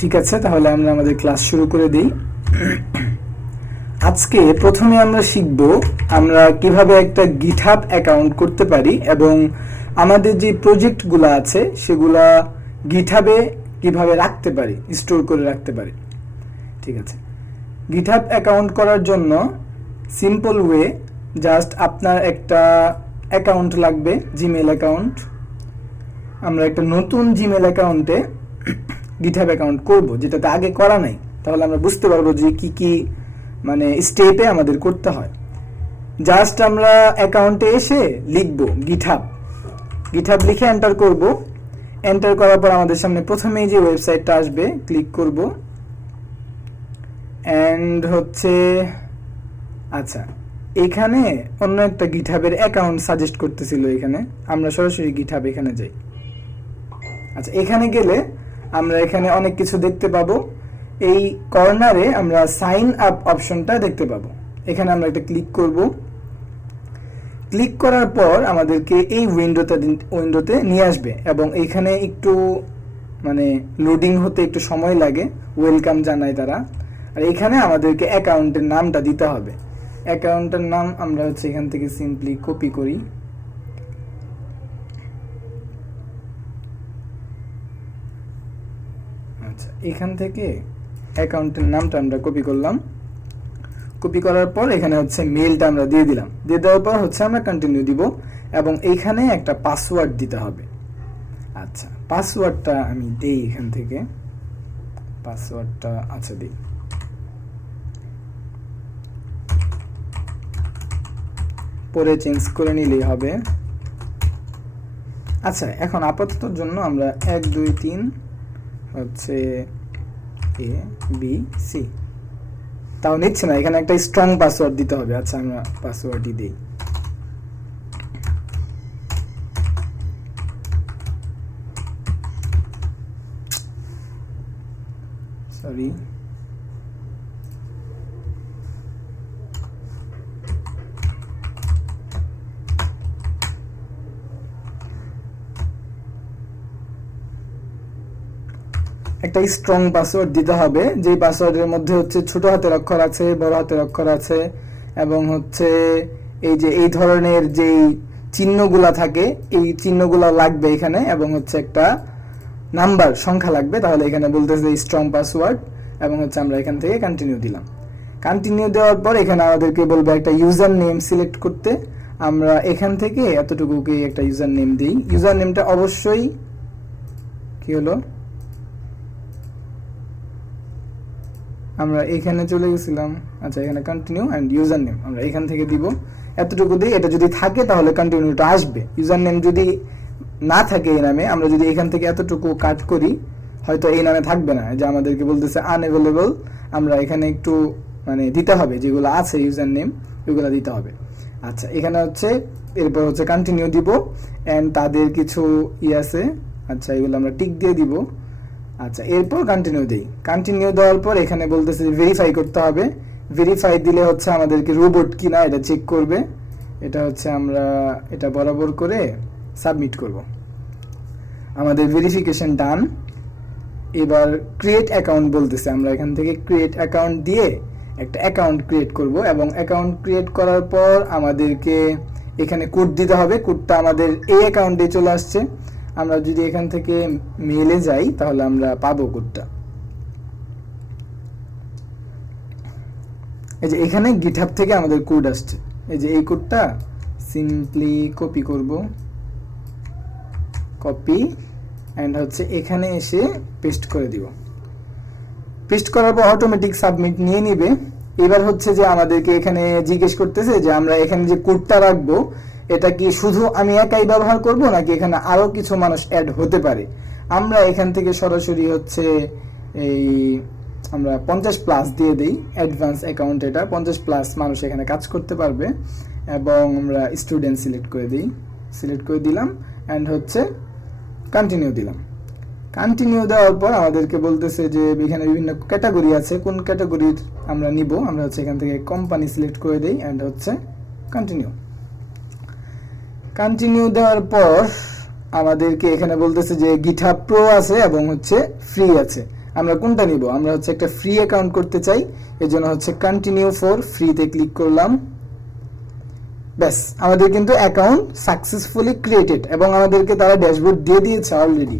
ঠিক আছে, তাহলে আমরা আমাদের ক্লাস শুরু করে দিই। আজকে প্রথমে আমরা শিখব আমরা কিভাবে একটা গিটহাব অ্যাকাউন্ট করতে পারি এবং আমাদের যে প্রজেক্টগুলো আছে সেগুলা গিটহাবে কিভাবে রাখতে পারি, স্টোর করে রাখতে পারি। ঠিক আছে, গিটহাব অ্যাকাউন্ট করার জন্য সিম্পল ওয়ে, জাস্ট আপনার একটা অ্যাকাউন্ট লাগবে, জিমেল অ্যাকাউন্ট। আমরা একটা নতুন জিমেল অ্যাকাউন্টে গিটহাব অ্যাকাউন্ট করব, যেটাতে আগে করা নাই। তাহলে আমরা বুঝতে পারবো যে কি কি মানে স্টেপে আমাদের করতে হয়। জাস্ট আমরা অ্যাকাউন্টে এসে লিখব গিটহাব, গিটহাব লিখে এন্টার করব। এন্টার করার পর আমাদের সামনে প্রথমেই যে ওয়েবসাইটটা আসবে ক্লিক করব। এন্ড হচ্ছে আচ্ছা, এখানে অন্য একটা গিটহাবের অ্যাকাউন্ট সাজেস্ট করতেছিল। এখানে আমরা সরাসরি গিটহাব এখানে যাই। আচ্ছা, এখানে গেলে আমরা এখানে অনেক কিছু দেখতে পাবো। এই কর্নারে আমরা সাইন আপ অপশনটা দেখতে পাবো। এখানে আমরা একটা ক্লিক করব। ক্লিক করার পর আমাদেরকে এই উইন্ডোতে নিয়ে আসবে এবং এইখানে একটু মানে লোডিং হতে একটু সময় লাগে, ওয়েলকাম জানায় তারা। আর এখানে আমাদেরকে অ্যাকাউন্টের নামটা দিতে হবে। অ্যাকাউন্টের নাম আমরা হচ্ছে এখান থেকে সিম্পলি কপি করি। আচ্ছা, এখান থেকে অ্যাকাউন্টের নামটা আমরা কপি করলাম। কপি করার পর এখানে হচ্ছে মেলটা আমরা দিয়ে দিলাম। দিয়ে দেওয়ার পর হচ্ছে আমরা কন্টিনিউ দিব এবং এইখানে একটা পাসওয়ার্ড দিতে হবে। আচ্ছা, পাসওয়ার্ডটা আমি দেই এখান থেকে। পাসওয়ার্ডটা আচ্ছা দিই, পরে চেঞ্জ করে নিলেই হবে। আচ্ছা, এখন আপাততর জন্য আমরা 1 2 3 হচ্ছে এ বি সি, তাও নিচ্ছে না। এখানে একটা স্ট্রং পাসওয়ার্ড দিতে হবে। আচ্ছা, আমরা পাসওয়ার্ডই দিই। সরি, একটা স্ট্রং পাসওয়ার্ড দিতে হবে, যে পাসওয়ার্ডের মধ্যে হচ্ছে ছোট হাতের অক্ষর আছে, বড় হাতের অক্ষর আছে এবং হচ্ছে এই যে এই ধরনের যে চিহ্নগুলা থাকে এই চিহ্নগুলা লাগবে এখানে, এবং হচ্ছে একটা নাম্বার সংখ্যা লাগবে। তাহলে এখানে বলতেছে স্ট্রং পাসওয়ার্ড এবং হচ্ছে আমরা এখান থেকে কন্টিনিউ দিলাম। কন্টিনিউ দেওয়ার পর এখানে আমাদেরকে বলবে একটা ইউজার নেম সিলেক্ট করতে। আমরা এখান থেকে এতটুকুকে একটা ইউজার নেম দিই। ইউজার নেমটা অবশ্যই কি হলো, আমরা এখানে চলে গেছিলাম। আচ্ছা, এখানে কন্টিনিউ অ্যান্ড ইউজার নেম আমরা এখান থেকে দিব। এতটুকু দিই। এটা যদি থাকে তাহলে কন্টিনিউটা আসবে। ইউজার নেম যদি না থাকে এই নামে, আমরা যদি এখান থেকে এতটুকু কাট করি হয়তো এই নামে থাকবে না, যে আমাদেরকে বলতেছে আনঅ্যাভেলেবল। আমরা এখানে একটু মানে দিতে হবে, যেগুলো আছে ইউজার নেম ওইগুলো দিতে হবে। আচ্ছা, এখানে হচ্ছে এরপর হচ্ছে কন্টিনিউ দিব অ্যান্ড তাদের কিছু আছে। আচ্ছা, এগুলো আমরা টিক দিয়ে দিব। আচ্ছা, এরপর কন্টিনিউ দেই। কন্টিনিউ দেওয়ার পর এখানে বলতেছে ভেরিফাই করতে হবে। ভেরিফাই দিলে হচ্ছে আমাদেরকে রোবট কিনা এটা চেক করবে। এটা হচ্ছে আমরা এটা বরাবর করে সাবমিট করব। আমাদের ভেরিফিকেশন ডান। এবার ক্রিয়েট অ্যাকাউন্ট বলতেছে, আমরা এখান থেকে ক্রিয়েট অ্যাকাউন্ট দিয়ে একটা অ্যাকাউন্ট ক্রিয়েট করব এবং অ্যাকাউন্ট ক্রিয়েট করার পর আমাদেরকে এখানে কোড দিতে হবে। কোডটা আমাদের এই অ্যাকাউন্টে চলে আসছে। আমরা যদি এখান থেকে মেলে যাই তাহলে আমরা পাবো কোডটা। এই যে এখানে গিটহাব থেকে আমাদের কোড আসছে। এই যে এই কোডটা সিম্পলি কপি করব, কপি অ্যান্ড হচ্ছে এখানে এসে পেস্ট করে দিব। পেস্ট করার পর অটোমেটিক সাবমিট নিয়ে নিবে। এবার হচ্ছে যে আমাদেরকে এখানে জিজ্ঞেস করতেছে যে আমরা এখানে যে কোডটা রাখবো এটা কি শুধু আমি একাই ব্যবহার করব নাকি এখানে আরো কিছু মানুষ অ্যাড হতে পারে। আমরা এখান থেকে সরাসরি হচ্ছে এই আমরা 50+ দিয়ে দিই। অ্যাডভান্স অ্যাকাউন্ট, এটা 50+ মানুষ এখানে কাজ করতে পারবে এবং আমরা স্টুডেন্ট সিলেক্ট করে দিই। সিলেক্ট করে দিলাম অ্যান্ড হচ্ছে কন্টিনিউ দিলাম। কন্টিনিউ দেওয়ার পর আমাদেরকে বলতেছে যে এখানে বিভিন্ন ক্যাটাগরি আছে, কোন ক্যাটাগরির আমরা নিব। আমরা হচ্ছে এখান থেকে কোম্পানি সিলেক্ট করে দিই অ্যান্ড হচ্ছে কন্টিনিউ। কন্টিনিউ দেওয়ার পর আমাদেরকে এখানে বলতেছে যে গিটহাব প্রো আছে এবং হচ্ছে ফ্রি আছে। আমরা কোনটা নিব? আমরা হচ্ছে একটা ফ্রি অ্যাকাউন্ট করতে চাই, এজন্য হচ্ছে কন্টিনিউ ফর ফ্রিতে ক্লিক করলাম। ব্যাস, আমাদের কিন্তু অ্যাকাউন্ট সাকসেসফুলি ক্রিয়েটেড এবং আমাদেরকে তারা ড্যাশবোর্ড দিয়ে দিয়েছে অলরেডি।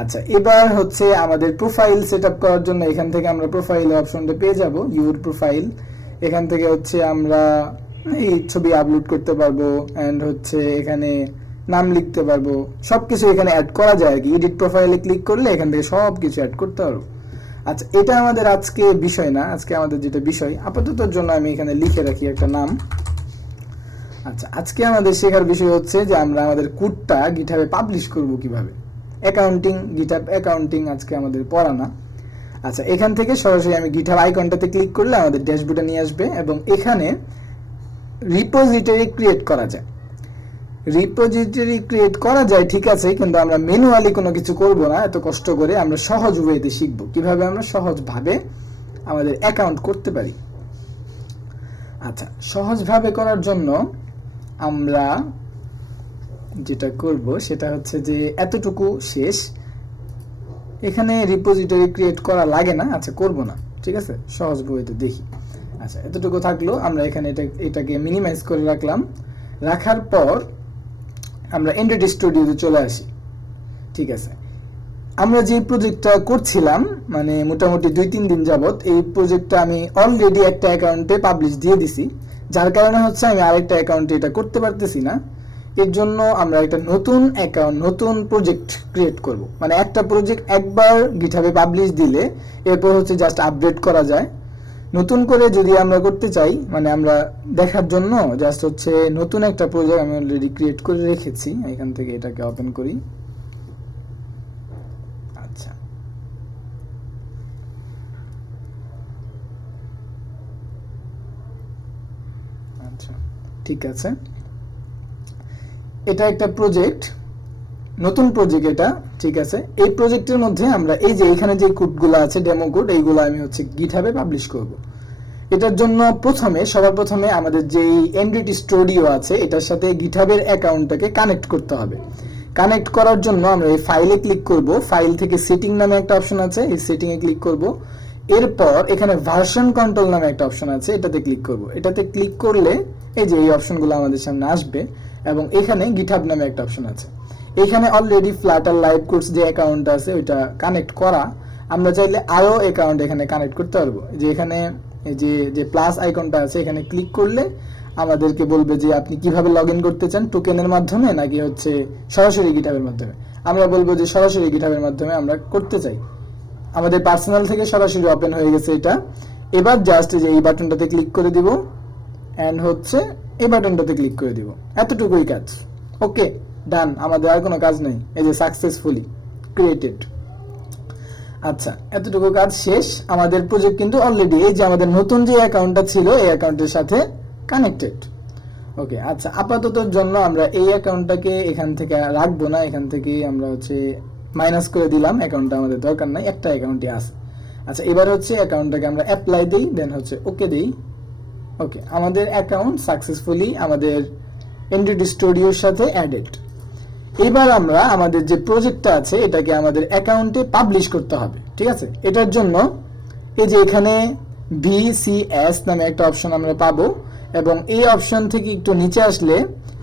আচ্ছা, এবার হচ্ছে আমাদের প্রোফাইল সেট আপ করার জন্য এখান থেকে আমরা প্রোফাইল অপশনটা পেয়ে যাব, ইউর প্রোফাইল। এখান থেকে হচ্ছে আমরা এই ছবি আপলোড করতে পারবো অ্যান্ড হচ্ছে এখানে নাম লিখতে পারবো, সব কিছু এখানে অ্যাড করা যায় আর কি। এডিট প্রোফাইলে ক্লিক করলে এখান থেকে সব কিছু অ্যাড করতে পারবো। আচ্ছা, এটা আমাদের আজকে বিষয় না, আজকে আমাদের যেটা বিষয় আপাততর জন্য আমি এখানে লিখে রাখি একটা নাম। আচ্ছা, আজকে আমাদের শেখার বিষয় হচ্ছে যে আমরা আমাদের কোডটা গিটহাবে পাবলিশ করব কিভাবে। অ্যাকাউন্টিং, গিটহাব অ্যাকাউন্টিং আজকে আমাদের পড়া না। আচ্ছা, এখান থেকে সরাসরি আমি গিটহাব আইকনটাতে ক্লিক করলে আমাদের ড্যাশবোর্ডে নিয়ে আসবে এবং এখানে রিপোজিটরি ক্রিয়েট করা যায়। রিপোজিটরি ক্রিয়েট করা যায় ঠিক আছে, কিন্তু আমরা ম্যানুয়ালি কোনো কিছু করব না এত কষ্ট করে, আমরা সহজ ওয়েতে শিখবো কিভাবে আমরা সহজভাবে আমাদের অ্যাকাউন্ট করতে পারি। আচ্ছা, সহজভাবে করার জন্য আমরা যেটা করব সেটা হচ্ছে যে এতটুকু শেষ, এখানে রিপোজিটরি ক্রিয়েট করা লাগে না। আচ্ছা, করব না, ঠিক আছে, সহজ ওয়েতে দেখি। আচ্ছা, এতটুকু থাকলো, আমরা এখানে এটাকে মিনিমাইজ করে রাখলাম। রাখার পর আমরা এন্টিটি স্টুডিওতে চলে আসি। ঠিক আছে, আমরা যে প্রজেক্টটা করছিলাম মানে মোটামুটি 2-3 দিন যাবত এই প্রজেক্টটা আমি অলরেডি একটা অ্যাকাউন্টে পাবলিশ দিয়ে দিছি, যার কারণে হচ্ছে আমি আরেকটা অ্যাকাউন্টে এটা করতে পারতেছি না। এর জন্য আমরা একটা নতুন অ্যাকাউন্ট, নতুন প্রজেক্ট ক্রিয়েট করব। মানে একটা প্রজেক্ট একবার গিটহাবে পাবলিশ দিলে এরপর হচ্ছে জাস্ট আপডেট করা যায়। নতুন করে যদি আমরা করতে চাই, মানে আমরা দেখার জন্য জাস্ট হচ্ছে নতুন একটা প্রজেক্ট আমি অলরেডি ক্রিয়েট করে রেখেছি, এখান থেকে এটাকে ওপেন করি। আচ্ছা, আচ্ছা, ঠিক আছে, এটা একটা প্রজেক্ট, নতুন প্রজেক্ট এটা। ঠিক আছে, এই প্রজেক্টের মধ্যে আমরা এই যে এখানে যে কোডগুলো আছে ডেমো কোড, এইগুলো আমি হচ্ছে গিটহাবে পাবলিশ করব। এটার জন্য সবার প্রথমে আমাদের যে এন্টিটি স্টুডিও আছে এটার সাথে গিটহাবের অ্যাকাউন্টটাকে কানেক্ট করতে হবে। কানেক্ট করার জন্য আমরা এই ফাইলে ক্লিক করব, ফাইল থেকে সেটিং নামে একটা অপশন আছে, এই সেটিং এ ক্লিক করব। এরপর এখানে ভার্সন কন্ট্রোল নামে একটা অপশন আছে, এটাতে ক্লিক করব। এটাতে ক্লিক করলে এই যে এই অপশনগুলো আমাদের সামনে আসবে এবং এখানে গিটহাব নামে একটা অপশন আছে। এখানে অলরেডি ফ্লাটার লাইভ কোর্স যে অ্যাকাউন্ট আছে ওইটা কানেক্ট করা। আমরা চাইলে আরো অ্যাকাউন্ট এখানে কানেক্ট করতে পারবো। যে এখানে যে প্লাস আইকনটা আছে এখানে ক্লিক করলে আমাদেরকে বলবে যে আপনি কিভাবে লগইন করতে চান, টোকেনের মাধ্যমে নাকি হচ্ছে সরাসরি গিটহাবের মাধ্যমে। আমরা বলবো যে সরাসরি গিটহাবের মাধ্যমে আমরা করতে চাই। আমাদের পার্সোনাল থেকে সরাসরি ওপেন হয়ে গেছে এটা। এবার জাস্ট যে এই বাটনটাতে ক্লিক করে দিব এন্ড হচ্ছে এই বাটনটাতে ক্লিক করে দিব, এতটুকুই কাজ। ওকে, ডান, আমাদের আর কোনো কাজ নেই। এই যে সাকসেসফুলি ক্রিয়েটেড। আচ্ছা, এতটুকু কাজ শেষ। আমাদের প্রজেক্ট কিন্তু অলরেডি এই যে আমাদের নতুন যে অ্যাকাউন্টটা ছিল এই অ্যাকাউন্টের সাথে কানেক্টেড। ওকে, আচ্ছা, আপাততর জন্য আমরা এই অ্যাকাউন্টটাকে এখান থেকে রাখবো না, এখান থেকে আমরা হচ্ছে মাইনাস করে দিলাম, অ্যাকাউন্টটা আমাদের দরকার নাই, একটা অ্যাকাউন্টই আছে। আচ্ছা, এবার হচ্ছে অ্যাকাউন্টটাকে আমরা অ্যাপ্লাই দিই, দেন হচ্ছে ওকে দিই। ওকে, আমাদের অ্যাকাউন্ট সাকসেসফুলি আমাদের এন্টিটি স্টুডিওর সাথে অ্যাডেড। এবার আমরা আমাদের যে প্রজেক্টটা আছে এটাকে আমাদের অ্যাকাউন্টে পাবলিশ করতে হবে। ঠিক আছে, এটার জন্য এই যে এখানে VCS নামে একটা অপশন আমরা পাবো এবং এই অপশন থেকে একটু নিচে আসলে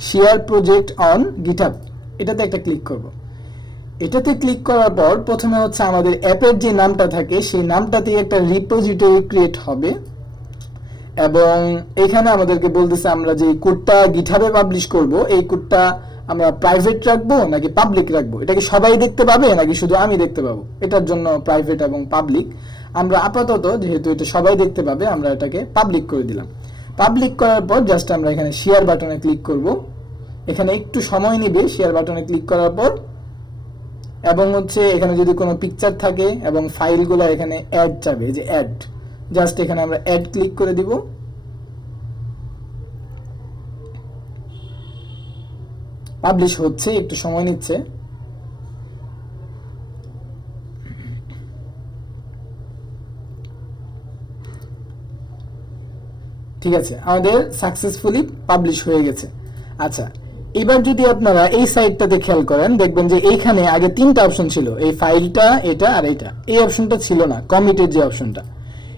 শেয়ার প্রজেক্ট অন গিটহাব, এটাতে একটা ক্লিক করব। এটাতে ক্লিক করার পর প্রথমে হচ্ছে আমাদের অ্যাপের যে নামটা থাকে সেই নামটাতে একটা রিপোজিটরি ক্রিয়েট হবে এবং এখানে আমাদেরকে বলতেছে আমরা যে কোডটা গিটহাবে পাবলিশ করব এই কোডটা আমরা প্রাইভেট রাখবো নাকি পাবলিক রাখবো, এটা কি সবাই দেখতে পাবে নাকি শুধু আমি দেখতে পাবো। এটার জন্য প্রাইভেট এবং পাবলিক আমরা আপাতত, যেহেতু এটা সবাই দেখতে পাবে, আমরা এটাকে পাবলিক করে দিলাম। পাবলিক করার পর জাস্ট আমরা এখানে শেয়ার বাটনে ক্লিক করব। এখানে একটু সময় নেবে শেয়ার বাটনে ক্লিক করার পর, এবং হচ্ছে এখানে যদি কোনো পিকচার থাকে এবং ফাইলগুলো এখানে অ্যাড যাবে, যে অ্যাড, জাস্ট এখানে আমরা অ্যাড ক্লিক করে দিব। পাবলিশ হচ্ছে, একটু সময় নিচ্ছে। ঠিক আছে, আমাদের সাকসেসফুলি পাবলিশ হয়ে গেছে। আচ্ছা, এবার যদি আপনারা এই সাইডটাতে খেয়াল করেন, দেখবেন যে এইখানে আগে 3টা অপশন ছিল, এই ফাইলটা, এটা আর এটা। এই অপশনটা ছিল না, কমিটের যে অপশনটা,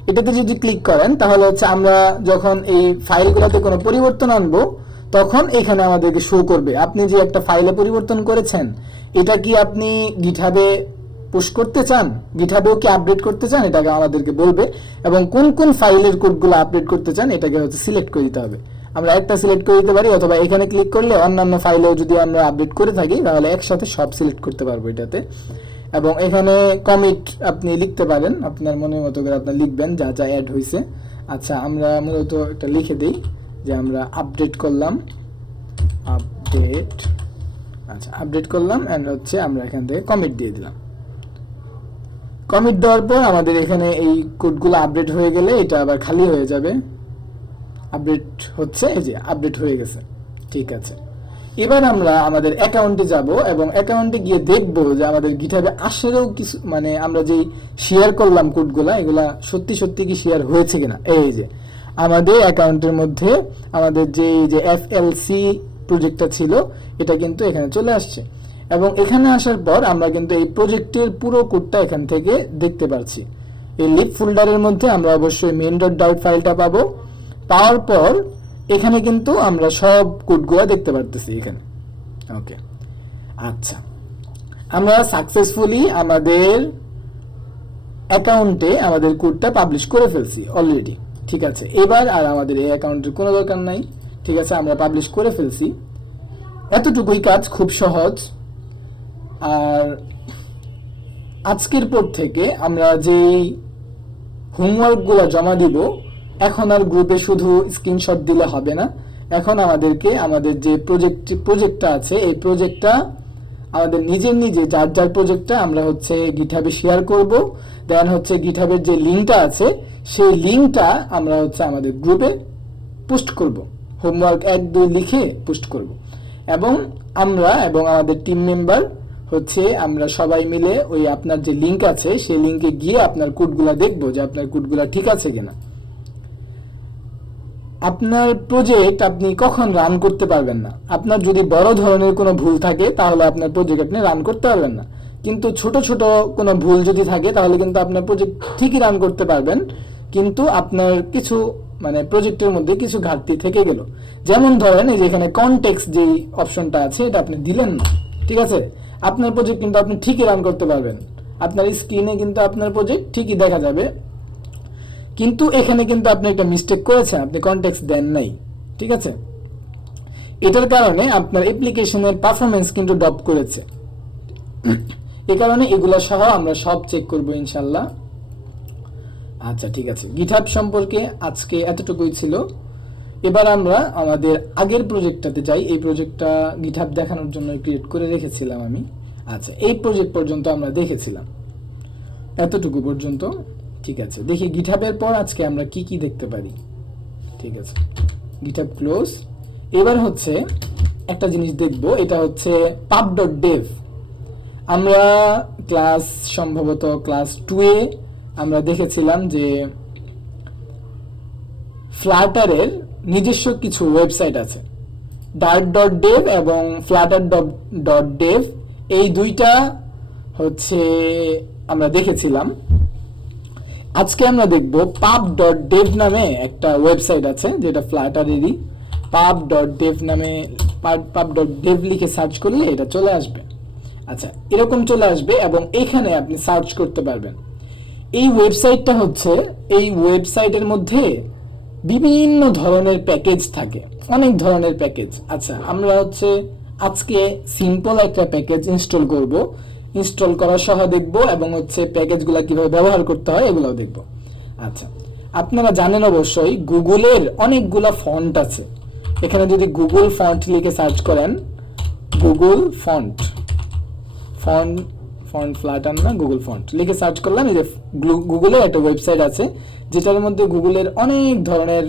এটাতে যদি ক্লিক করেন তাহলে হচ্ছে আমরা যখন এই ফাইলগুলোতে কোনো পরিবর্তন আনবো তখন এখানে আমাদেরকে শো করবে আপনি যে একটা ফাইলে পরিবর্তন করেছেন এটা কি আপনি গিটহাবে পুশ করতে চান, গিটহাবেও কি আপডেট করতে চান, এটাকে আমাদেরকে বলবে। এবং কোন কোন ফাইলের কোডগুলো আপডেট করতে চান এটাকে হচ্ছে সিলেক্ট করে দিতে হবে। আমরা একটা সিলেক্ট করে দিতে পারি, অথবা এখানে ক্লিক করলে অন্যান্য ফাইলেও যদি আমরা আপডেট করে থাকি তাহলে একসাথে সব সিলেক্ট করতে পারবো এটাতে। এবং এখানে কমিট আপনি লিখতে পারেন, আপনার মনের মতো করে আপনি লিখবেন যা যা অ্যাড হয়েছে। আচ্ছা, আমরা মূলত একটা লিখে দিই যে আমরা আপডেট করলাম, আপডেট, আচ্ছা আপডেট করলাম, এন্ড হচ্ছে আমরা এখান থেকে কমিট দিয়ে দিলাম। কমিট দেওয়ার পর আমাদের এখানে এই কোডগুলো আপডেট হয়ে গেলে এটা আবার খালি হয়ে যাবে। আপডেট হচ্ছে, এই যে আপডেট হয়ে গেছে, ঠিক আছে। এবার আমরা আমাদের অ্যাকাউন্টে যাব এবং অ্যাকাউন্টে গিয়ে দেখব যে আমাদের গিটহাবে আসলেও কিছু, মানে আমরা যেই শেয়ার করলাম কোডগুলা, এগুলা সত্যি সত্যি কি শেয়ার হয়েছে কিনা। এই যে আমাদের অ্যাকাউন্টের মধ্যে আমাদের যে এফএলসি প্রজেক্টটা ছিল এটা কিন্তু এখানে চলে আসছে। এবং এখানে আসার পর আমরা কিন্তু এই প্রজেক্টের পুরো কোডটা এখান থেকে দেখতে পাচ্ছি। এই লিপ ফোল্ডারের মধ্যে আমরা অবশ্যই main.dart ফাইলটা পাবো। পাওয়ার পর এখানে কিন্তু আমরা সব কোডগুলো দেখতে পারতেছি এখানে। ওকে, আচ্ছা, আমরা সাকসেসফুলি আমাদের অ্যাকাউন্টে আমাদের কোডটা পাবলিশ করে ফেলছি অলরেডি, ঠিক আছে। এবার আর আমাদের এই অ্যাকাউন্টের কোনো দরকার নাই, ঠিক আছে, আমরা পাবলিশ করে ফেলছি। এতটুকুই কাজ, খুব সহজ। আর আজকের পর থেকে আমরা যেই হোমওয়ার্কগুলো জমা দিব, এখন আর গ্রুপে শুধু স্ক্রিনশট দিলে হবে না। এখন আমাদেরকে আমাদের যে প্রজেক্টটা আছে এই প্রজেক্টটা আমাদের নিজে যার যার প্রজেক্টটা আমরা হচ্ছে গিটহাবে শেয়ার করব। দেন হচ্ছে গিটহাবের যে লিঙ্কটা আছে সেই লিঙ্কটা আমরা হচ্ছে আমাদের গ্রুপে পোস্ট করব, হোমওয়ার্ক 1-2 লিখে পোস্ট করব। এবং আমরা এবং আমাদের টিম মেম্বার হচ্ছে আমরা সবাই মিলে ওই আপনার যে লিঙ্ক আছে সেই লিঙ্কে গিয়ে আপনার কোডগুলা দেখব যে আপনার কোডগুলা ঠিক আছে কিনা। আপনার প্রজেক্ট আপনি কখন রান করতে পারবেন না, আপনার যদি বড় ধরনের কোনো ভুল থাকে তাহলে আপনার প্রজেক্ট আপনি রান করতে পারবেন না। কিন্তু ছোট ছোট কোনো ভুল যদি থাকে তাহলে কিন্তু আপনার প্রজেক্ট ঠিকই রান করতে পারবেন, কিন্তু আপনার কিছু মানে প্রজেক্টের মধ্যে কিছু ঘাটতি থেকে গেল। যেমন ধরেন এই যে এখানে কনটেক্সট যে অপশনটা আছে এটা আপনি দিলেন না, ঠিক আছে, আপনার প্রজেক্ট কিন্তু আপনি ঠিকই রান করতে পারবেন, আপনার স্ক্রিনে কিন্তু আপনার প্রজেক্ট ঠিকই দেখা যাবে। কিন্তু এখানে কিন্তু আপনি একটা মিস্টেক করেছেন, আপনি কনটেক্সট দেন নাই, ঠিক আছে। এটার কারণে আপনার অ্যাপ্লিকেশনের পারফরমেন্স কিন্তু ড্রপ করেছে। এই কারণে এগুলো সহ আমরা সব চেক করব ইনশাআল্লাহ। আচ্ছা, ঠিক আছে, গিটহাব সম্পর্কে আজকে এতটুকুই ছিল। এবার আমরা আমাদের আগের প্রজেক্টটাতে যাই। এই প্রজেক্টটা গিটহাব দেখানোর জন্য ক্রিয়েট করে রেখেছিলাম আমি। আচ্ছা, এই প্রজেক্ট পর্যন্ত আমরা দেখেছিলাম, এতটুকু পর্যন্ত, ঠিক আছে। দেখি গিটহাবের পর আজকে আমরা কি কি দেখতে পারি, ঠিক আছে। GitHub close. এবার হচ্ছে একটা জিনিস দেখব, এটা হচ্ছে pub.dev। আমরা ক্লাস সম্ভবত ক্লাস 2-এ আমরা দেখেছিলাম যে ফ্লাটারের নিজস্ব কিছু ওয়েবসাইট আছে, dart.dev এবং flutter.dev, এই দুইটা হচ্ছে আমরা দেখেছিলাম। আজকে আমরা দেখব pub.dev নামে একটা ওয়েবসাইট আছে যেটা ফ্লাটারেরই। pub.dev নামে pub.dev লিখে সার্চ করলে এটা চলে আসবে। আচ্ছা, এরকম চলে আসবে এবং এখানে আপনি সার্চ করতে পারবেন। এই ওয়েবসাইটটা হচ্ছে, এই ওয়েবসাইটের মধ্যে বিভিন্ন ধরনের প্যাকেজ থাকে, অনেক ধরনের প্যাকেজ। আচ্ছা, আমরা হচ্ছে আজকে সিম্পল একটা প্যাকেজ ইনস্টল করব, ইনস্টল করা সহ দেখব এবং হচ্ছে প্যাকেজগুলো কিভাবে ব্যবহার করতে হয় এগুলোও দেখব। আচ্ছা, আপনারা জানেন অবশ্যই গুগলের অনেকগুলা ফন্ট আছে। এখানে যদি গুগল ফন্ট লিখে সার্চ করেন, গুগল ফন্ট ফ্লাটার না, গুগল ফন্ট লিখে সার্চ করলাম, এই যে গুগলের একটা ওয়েবসাইট আছে যেটার মধ্যে গুগলের অনেক ধরনের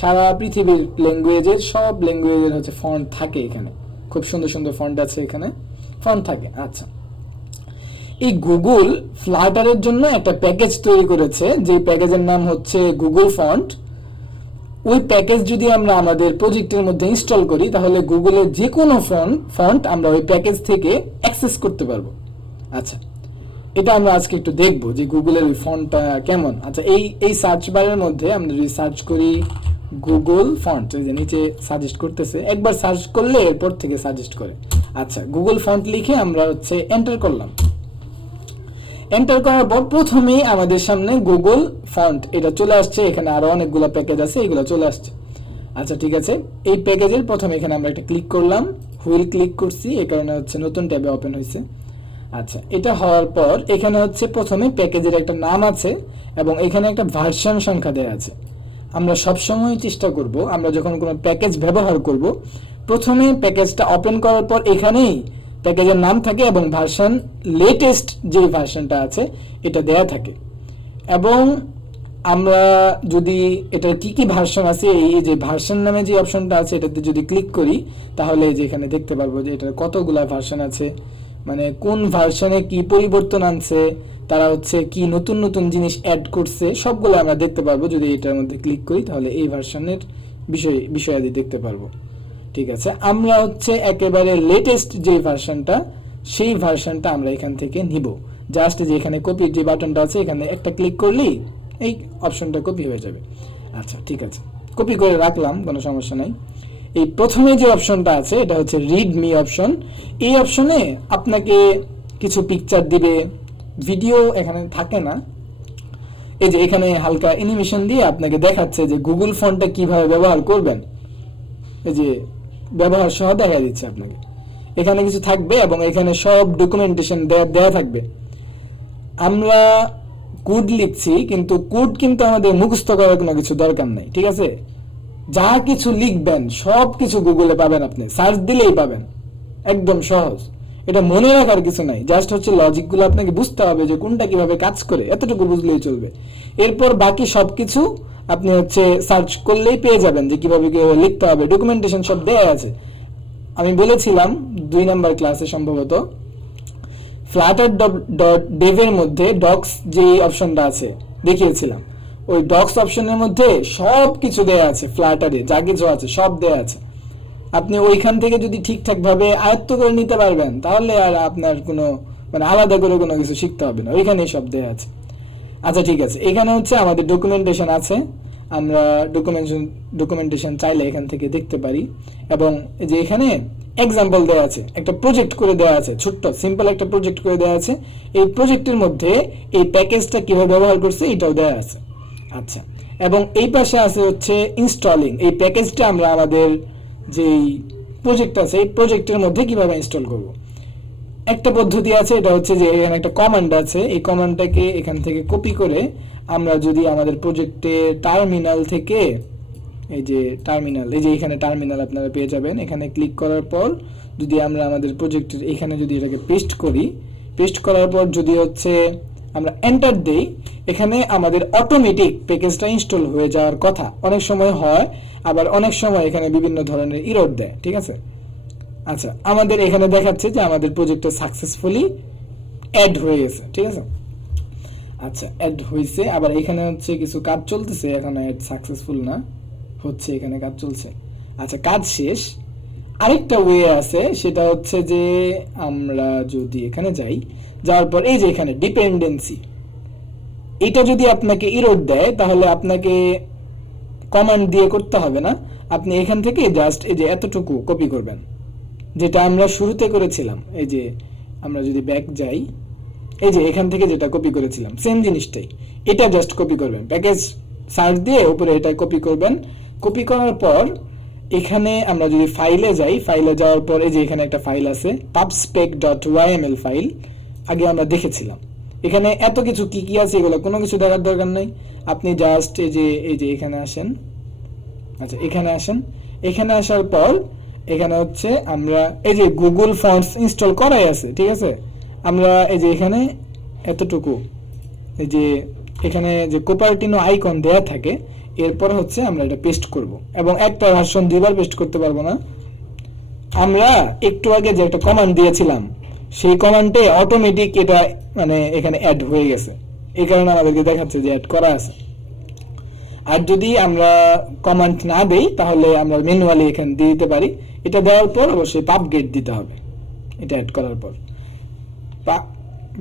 সারা পৃথিবীর ল্যাঙ্গুয়েজের সব ল্যাঙ্গুয়েজের হচ্ছে ফন্ট থাকে। এখানে খুব সুন্দর সুন্দর ফন্ট আছে, এখানে ফন্ট থাকে। আচ্ছা, এই গুগল ফ্লাটারের জন্য একটা প্যাকেজ তৈরি করেছে, যে প্যাকেজের নাম হচ্ছে গুগল ফন্ট। ওই প্যাকেজ যদি আমরা আমাদের প্রজেক্টের মধ্যে ইনস্টল করি তাহলে গুগলের যে কোনো ফন্ট আমরা ওই প্যাকেজ থেকে অ্যাক্সেস করতে পারবো। আচ্ছা, এটা আমরা আজকে একটু দেখবো যে গুগলের ওই ফন্টটা কেমন। আচ্ছা, এই সার্চ বারের মধ্যে আমরা যদি সার্চ করি গুগল ফন্ট, এই যে নিচে সাজেস্ট করতেছে, একবার সার্চ করলে এরপর থেকে সাজেস্ট করে। আচ্ছা, গুগল ফন্ট লিখে আমরা হচ্ছে এন্টার করলাম। এন্টার করার পর প্রথমেই আমাদের সামনে গুগল ফন্ট এটা চলে আসছে। এখানে আরো অনেকগুলো প্যাকেজ আছে, এগুলো চলে আসছে। আচ্ছা, ঠিক আছে, এই প্যাকেজের প্রথমে এখানে আমরা একটা ক্লিক করলাম, হুইল ক্লিক করছি, এই কারণে হচ্ছে নতুন ট্যাবে ওপেন হয়েছে। আচ্ছা, এটা হওয়ার পর এখানে হচ্ছে প্রথমে প্যাকেজের একটা নাম আছে এবং এখানে একটা ভার্সন সংখ্যা দেওয়া আছে। আমরা সবসময় চেষ্টা করব, আমরা যখন কোনো প্যাকেজ ব্যবহার করব, প্রথমে প্যাকেজটা ওপেন করার পর এখানেই প্যাকেজের নাম থাকে এবং ভার্সন, লেটেস্ট যে ভার্সনটা আছে এটা দেয়া থাকে। এবং আমরা যদি এটার কি কি ভার্সন আছে, এই যে ভার্সন নামে যে অপশনটা আছে এটাতে যদি ক্লিক করি তাহলে যে এখানে দেখতে পারবো যে এটার কতগুলা ভার্সন আছে, মানে কোন ভার্সনে কি পরিবর্তন আনছে, তারা হচ্ছে কি নতুন নতুন জিনিস অ্যাড করছে, সবগুলো আমরা দেখতে পারবো। যদি এটার মধ্যে ক্লিক করি তাহলে এই ভার্সনের বিষয়াদি দেখতে পারবো। ঠিক আছে, আমরা হচ্ছে একেবারে লেটেস্ট যে ভার্সনটা, সেই ভার্সনটা আমরা এখান থেকে নিব। জাস্ট যে এখানে কপির যে বাটনটা আছে এখানে একটা ক্লিক করলেই এই অপশনটা কপি হয়ে যাবে। আচ্ছা, ঠিক আছে, কপি করে রাখলাম, কোনো সমস্যা নাই। এই প্রথমে যে অপশনটা আছে এটা হচ্ছে রিড মি অপশন। এই অপশনে আপনাকে কিছু পিকচার দিবে, ভিডিও এখানে থাকে না। এই যে এখানে হালকা অ্যানিমেশন দিয়ে আপনাকে দেখাচ্ছে যে গুগল ফন্টটা কিভাবে ব্যবহার করবেন, এই যে ব্যবহার সহ দেখা দিচ্ছে আপনাকে। এখানে কিছু থাকবে এবং এখানে সব ডকুমেন্টেশন দেয়া থাকবে। আমরা কোড লিখছি, কিন্তু কোড কিন্তু আমাদের মুখস্থ করার কোনো কিছু দরকার নাই। ঠিক আছে, যা কিছু লিখবেন সব কিছু গুগলে পাবেন, আপনি সার্চ দিলেই পাবেন, একদম সহজ। এটা মনে রাখার কিছু নাই, জাস্ট হচ্ছে লজিকগুলো আপনাকে বুঝতে হবে যে কোনটা কিভাবে কাজ করে, এতটুকু বুঝলেই চলবে। এরপর বাকি সবকিছু আপনি হচ্ছে সার্চ করলেই পেয়ে যাবেন যে কিভাবে লিখতে হবে, ডকুমেন্টেশন সব দেয়া আছে। আমি বলেছিলাম 2 নাম্বার ক্লাসে সম্ভবত, flutter.dev এর মধ্যে ডক্স যে অপশনটা আছে দেখিয়েছিলাম, ওই ডক্স অপশনের মধ্যে সব কিছু দেয়া আছে, ফ্লাটারে যা কিছু আছে সব দেয়া আছে। আপনি ওইখান থেকে যদি ঠিকঠাক ভাবে আয়ত্ত করে নিতে পারবেন তাহলে আর আপনার কোনো মানে আলাদা করে কোনো কিছু শিখতে হবে না, ওইখানেই সব দেয়া আছে। আচ্ছা, ঠিক আছে, এখানে হচ্ছে আমাদের ডকুমেন্টেশন আছে, আমরা ডকুমেন্টেশন চাইলে এখান থেকে দেখতে পারি। এবং যে এখানে এক্সাম্পল দেওয়া আছে, একটা প্রজেক্ট করে দেওয়া আছে, ছোট্ট সিম্পল একটা প্রজেক্ট করে দেওয়া আছে। এই প্রজেক্টের মধ্যে এই প্যাকেজটা কিভাবে ব্যবহার করছে এটাও দেওয়া আছে। আচ্ছা, এবং এই পাশে আছে হচ্ছে ইনস্টলিং, এই প্যাকেজটা আমরা আমাদের যেই প্রজেক্ট আছে এই প্রজেক্টের মধ্যে কিভাবে ইনস্টল করব। একটা পদ্ধতি আছে, এটা হচ্ছে যে এখানে একটা কমান্ড আছে, এই কমান্ডটাকে এখান থেকে কপি করে আমরা যদি আমাদের প্রজেক্টে টার্মিনাল থেকে, এই যে টার্মিনাল, এই যে এখানে টার্মিনাল আপনারা পেয়ে যাবেন, এখানে ক্লিক করার পর যদি আমরা আমাদের প্রজেক্টের এখানে যদি এটাকে পেস্ট করি, পেস্ট করার পর যদি হচ্ছে আমরা এন্টার দেই, এখানে আমাদের অটোমেটিক প্যাকেজটা ইনস্টল হয়ে যাওয়ার কথা। অনেক সময় হয়, আবার অনেক সময় এখানে বিভিন্ন ধরনের এরর দেয়। ঠিক আছে, আচ্ছা, আমাদের এখানে দেখাচ্ছে যে আমাদের প্রজেক্টটা সাকসেসফুলি অ্যাড হয়ে গেছে। ঠিক আছে, আচ্ছা, অ্যাড হয়েছে। আবার এখানে হচ্ছে কিছু কাজ চলতেছে, এখন অ্যাড সাকসেসফুল না, হচ্ছে এখানে কাজ চলছে। আচ্ছা, কাজ শেষ। আরেকটা ওয়ে আছে, সেটা হচ্ছে যে আমরা যদি এখানে যাই, যাওয়ার পর এই যে এখানে ডিপেন্ডেন্সি, এটা যদি আপনাকে এরর দেয় তাহলে আপনাকে কমান্ড দিয়ে করতে হবে না, আপনি এখান থেকে জাস্ট এই যে এতটুকু কপি করবেন, যেটা আমরা শুরুতে করেছিলাম। এই যে আমরা যদি ব্যাক যাই, এই যে এখান থেকে যেটা কপি করেছিলাম সেম জিনিসটাই, এটা জাস্ট কপি করবেন, প্যাকেজ সার্চ দিয়ে উপরে এটা কপি করবেন। কপি করার পর এখানে আমরা যদি ফাইলে যাই, ফাইলে যাওয়ার পর এই যে এখানে একটা ফাইল আছে pubspec.yml ফাইল, আগে আমরা দেখেছিলাম। এখানে এত কিছু কি কি আছে এগুলো কোনো কিছু দেখার দরকার নাই, আপনি জাস্ট এই যে এখানে আসেন। আচ্ছা, এখানে আসেন, এখানে আসার পর এখানে হচ্ছে আমরা এই যে গুগল ফন্টস ইনস্টল করাই আছে। ঠিক আছে, আমরা এই যে এখানে এতটুকু, এই যে এখানে যে কোপারটিনো আইকন দেয়া থাকে, এরপর হচ্ছে আমরা এটা পেস্ট করব। এবং একটা ভার্সন 2বার পেস্ট করতে পারবো না, আমরা একটু আগে যে একটা কমান্ড দিয়েছিলাম সেই কমান্ডে অটোমেটিক এটা মানে এখানে অ্যাড হয়ে গেছে, এই কারণে আমাদেরকে দেখাচ্ছে যে অ্যাড করা আছে। আর যদি আমরা কমান্ড না দেই তাহলে আমরা ম্যানুয়ালি এখানে দিয়ে দিতে পারি। এটা দেওয়ার পর অবশ্যই পাব গেট দিতে হবে। এটা অ্যাড করার পর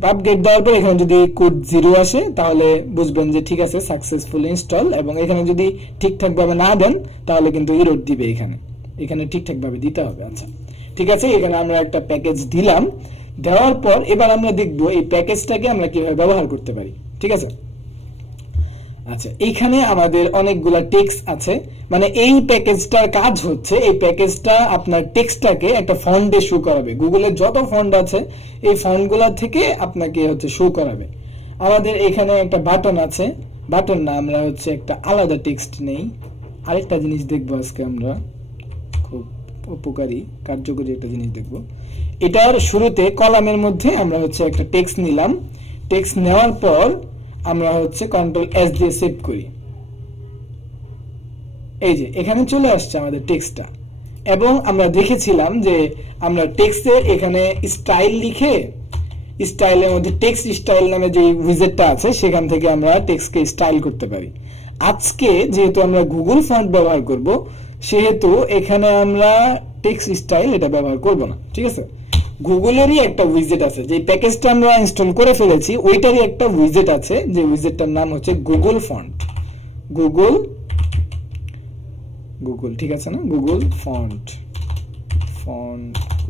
পাব গেট দেওয়ার পর এখানে যদি কোড 0 আসে তাহলে বুঝবেন যে ঠিক আছে, সাকসেসফুল ইনস্টল। এবং এখানে যদি ঠিকঠাক ভাবে না দেন তাহলে কিন্তু এরর দিবে। এখানে ঠিকঠাক ভাবে দিতে হবে। আচ্ছা ঠিক আছে, এখানে আমরা একটা প্যাকেজ দিলাম। দেওয়ার পর এবার আমরা দেখব এই প্যাকেজটাকে আমরা কিভাবে ব্যবহার করতে পারি। ঠিক আছে, আচ্ছা এইখানে আমাদের অনেকগুলা টেক্সট আছে, মানে এই প্যাকেজটার কাজ হচ্ছে এই প্যাকেজটা আপনার টেক্সটটাকে একটা ফন্টে শো করাবে। গুগলের যত ফন্ট আছে এই ফন্টগুলা থেকে আপনাকে হচ্ছে শো করাবে। আমাদের এখানে একটা বাটন আছে, বাটন না, আমরা হচ্ছে একটা আলাদা টেক্সট নেই। আরেকটা জিনিস দেখবো আজকে আমরা, খুব উপকারী কার্যকরী একটা জিনিস দেখব। এটার শুরুতে কলামের মধ্যে আমরা হচ্ছে একটা টেক্সট নিলাম। টেক্সট নেওয়ার পর আমরা হচ্ছে কন্ট্রোল এস দিয়ে সেভ করি। এই যে এখানে চলে আসছে আমাদের টেক্সটটা। এবং আমরা দেখেছিলাম যে আমরা টেক্সটের এখানে স্টাইল লিখে স্টাইলের মধ্যে টেক্সট স্টাইল নামে যে উইজেটটা আছে সেখান থেকে আমরা টেক্সটকে স্টাইল করতে পারি। আজকে যেহেতু আমরা গুগল ফন্ট ব্যবহার করব সেহেতু এখানে আমরা টেক্সট স্টাইল এটা ব্যবহার করব না। ঠিক আছে, গুগলেরই একটা উইজেট আছে, যে প্যাকেজটা আমরা ইনস্টল করে ফেলেছি ওইটারই একটা উইজেট আছে, যে উইজেটটার নাম হচ্ছে গুগল ফন্ট। গুগল ঠিক আছে না, গুগল ফন্ট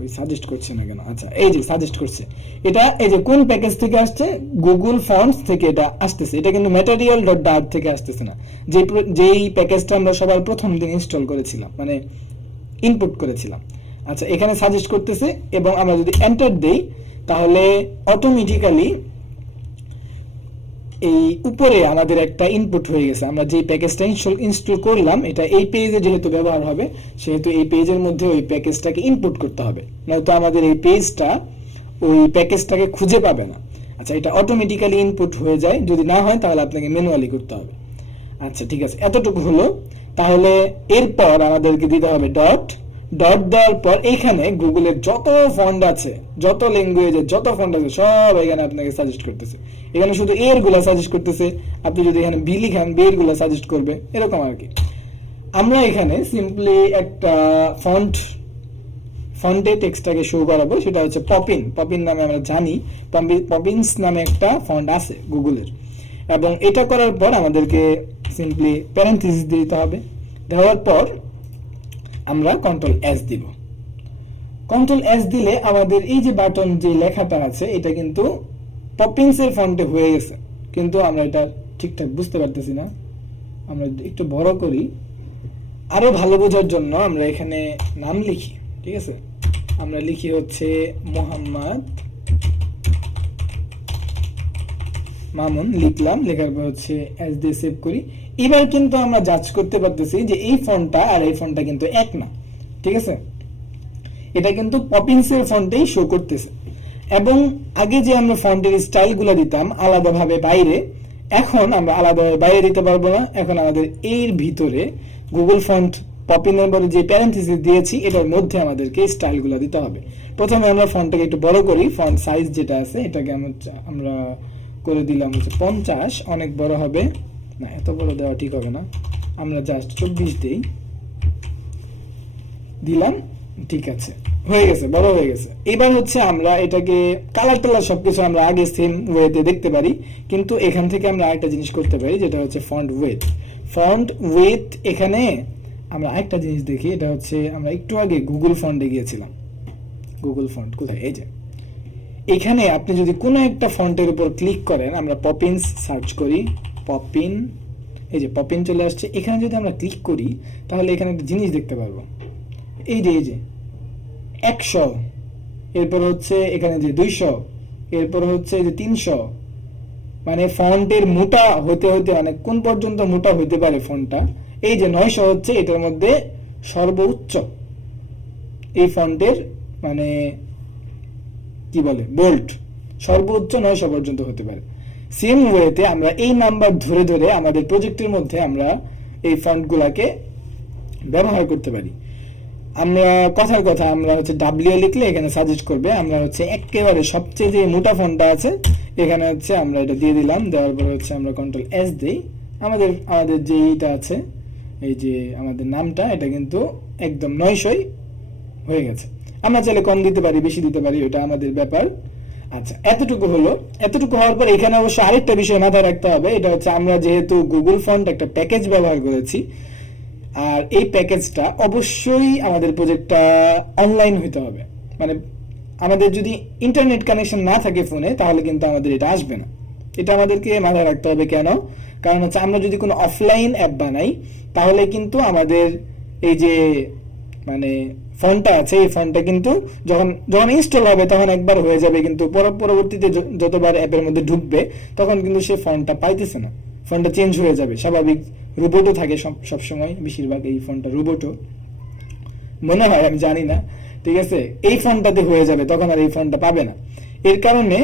ওই সাজেস্ট করছে না কেন? আচ্ছা এই যে সাজেস্ট করছে। এটা এই যে কোন প্যাকেজ থেকে আসছে? গুগল ফন্টস থেকে এটা আসতেছে। এটা কিন্তু material.dart থেকে আসতেছে না, যেই প্যাকেজটা আমরা সবার প্রথম দিন ইনস্টল করেছিলাম, মানে ইনপুট করেছিলাম। আচ্ছা এখানে সাজেস্ট করতেছে এবং আমরা যদি এন্টার দেই তাহলে অটোমেটিক্যালি এই উপরে আমাদের একটা ইনপুট হয়ে গেছে। আমরা যে প্যাকেজটা ইনস্টল করলাম এটা এই পেজে যেহেতু ব্যবহার হবে সেহেতু এই পেজের মধ্যে ওই প্যাকেজটাকে ইনপুট করতে হবে, নয়তো আমাদের এই পেজটা ওই প্যাকেজটাকে খুঁজে পাবে না। আচ্ছা এটা অটোমেটিক্যালি ইনপুট হয়ে যায়, যদি না হয় তাহলে আপনাকে ম্যানুয়ালি করতে হবে। আচ্ছা ঠিক আছে, এতটুকু হলো। তাহলে এরপর আমাদেরকে দিতে হবে ডট দেওয়ার পর এখানে গুগলের যত ফন্ট আছে, যত ল্যাঙ্গুয়েজের যত ফন্ট আছে সব এখানে আপনাকে সাজেস্ট করতেছে। এখানে শুধু এর গুলা সাজেস্ট করতেছে, আপনি যদি এখানে বি লিখেন বি এর গুলা সাজেস্ট করবে, এরকম আর কি। আমরা এখানে সিম্পলি একটা ফন্টে টেক্সটটাকে শো করাবো, সেটা হচ্ছে পপিন নামে আমরা জানি। পপিন্স নামে একটা ফন্ট আছে গুগলের। এবং এটা করার পর আমাদেরকে সিম্পলি প্যারেনথেসিস দিতে হবে। দেওয়ার পর আমরা কন্ট্রোল এস দিব। কন্ট্রোল এস দিলে আমাদের এই যে বাটন যে লেখাটা আছে এটা কিন্তু পপিন্সের ফন্টে হয়ে গেছে, কিন্তু আমরা এটা ঠিকঠাক বুঝতে পারতেছি না। আমরা একটু বড় করি আরো ভালো বোঝার জন্য। আমরা এখানে নাম লিখি, ঠিক আছে, আমরা লিখি হচ্ছে মোহাম্মদ মামুন, লিখলাম। লেখার পর হচ্ছে এস দিয়ে সেভ করি। এবার কিন্তু আমরা জাজ করতে পারতেছি যে এই ফন্টটা আর এই ফন্টটা কিন্তু এক না। ঠিক আছে, এটা কিন্তু পপিন্সের ফন্টেই শো করতেছে। এবং আগে যে আমরা ফন্টের স্টাইলগুলো দিতাম আলাদাভাবে বাইরে, এখন আমরা আলাদাভাবে বাইরে দিতে পারবো না। এখন আমাদের এর ভিতরে গুগল ফন্ট পপিনের পরে যে প্যারেনথেসিস দিয়েছি এটার মধ্যে আমাদেরকে স্টাইলগুলো দিতে হবে। প্রথমে আমরা ফন্টটাকে একটু বড় করি। ফন্ট সাইজ যেটা আছে এটাকে আমরা করে দিলাম হচ্ছে 50, অনেক বড় হবে না, এত বড় দেওয়া ঠিক হবে না, আমরা জাস্ট 24 দিলাম। ঠিক আছে, হয়ে গেছে, বড় হয়ে গেছে। এবার হচ্ছে আমরা এটাকে কালার টালার সবকিছু আমরা আগে সেম ওয়েতে দেখতে পারি, কিন্তু এখান থেকে আমরা আরেকটা জিনিস করতে পারি, যেটা হচ্ছে ফন্ট ওয়েট। এখানে আমরা আরেকটা জিনিস দেখি, এটা হচ্ছে আমরা একটু আগে গুগল ফন্টে গিয়েছিলাম। গুগল ফন্ট কোথায়? এই যে এখানে আপনি যদি কোনো একটা ফন্টের উপর ক্লিক করেন, আমরা পপিন্স সার্চ করি, পপিন, এই যে পপিন চলে আসছে। এখানে যদি আমরা ক্লিক করি তাহলে এখানে একটা জিনিস দেখতে পারবো, এই যে 100, এরপর হচ্ছে এখানে যে 200, এরপর হচ্ছে এই যে 300। মানে ফন্টের মোটা হতে হতে অনেক কোন পর্যন্ত মোটা হতে পারে ফন্টটা। এই যে 900 হচ্ছে এটার মধ্যে সর্বোচ্চ এই ফন্টের, মানে কি বলে, বোল্ট, সর্বোচ্চ 900 পর্যন্ত হতে পারে। সেম ওয়েতে আমরা এই নাম্বার ধরে ধরে আমাদের প্রজেক্টের মধ্যে আমরা এই ফন্টগুলোকে ব্যবহার করতে পারি। আমরা কথার কথা আমরা হচ্ছে ডাব্লিউ লিখলে এখানে সাজেস্ট করবে। আমরা হচ্ছে একেবারে সবচেয়ে যে মোটা ফন্টটা আছে এখানে হচ্ছে আমরা এটা দিয়ে দিলাম। দেওয়ার পর হচ্ছে আমরা কন্ট্রোল এস দিই, আমাদের আমাদের যে এইটা আছে, এই যে আমাদের নামটা, এটা কিন্তু একদম 900 হয়ে গেছে। আমরা চাইলে কম দিতে পারি, বেশি দিতে পারি, ওটা আমাদের ব্যাপার। আচ্ছা, এতটুকু হলো। এতটুকু হওয়ার পর এখানে অবশ্য আরেকটা বিষয় মাথায় রাখতে হবে, এটা হচ্ছে আমরা যেহেতু গুগল ফন্ট একটা প্যাকেজ ব্যবহার করেছি, আর এই প্যাকেজটা অবশ্যই আমাদের প্রজেক্টটা অনলাইন হইতে হবে। মানে আমাদের যদি ইন্টারনেট কানেকশন না থাকে ফোনে, তাহলে কিন্তু আমাদের এটা আসবে না। এটা আমাদেরকে মাথায় রাখতে হবে। কেন? কারণ হচ্ছে আমরা যদি কোনো অফলাইন অ্যাপ বানাই, তাহলে কিন্তু আমাদের এই যে মানে ফন্টটা আছে, এই ফন্টটা কিন্তু যখন যখন ইনস্টল হবে তখন একবার হয়ে যাবে, কিন্তু পরবর্তীতে যতবার অ্যাপের মধ্যে ঢুকবে তখন কিন্তু সে ফন্টটা পাইতেছে না, ফন্টটা চেঞ্জ হয়ে যাবে। স্বাভাবিক রোবটও থাকে সবসময়, বেশিরভাগ এই ফন্টটা রোবটও মনে হয়, আমি জানি না, ঠিক আছে। এই ফন্টটাতে হয়ে যাবে, তখন আর এই ফন্টটা পাবে না। এর কারণে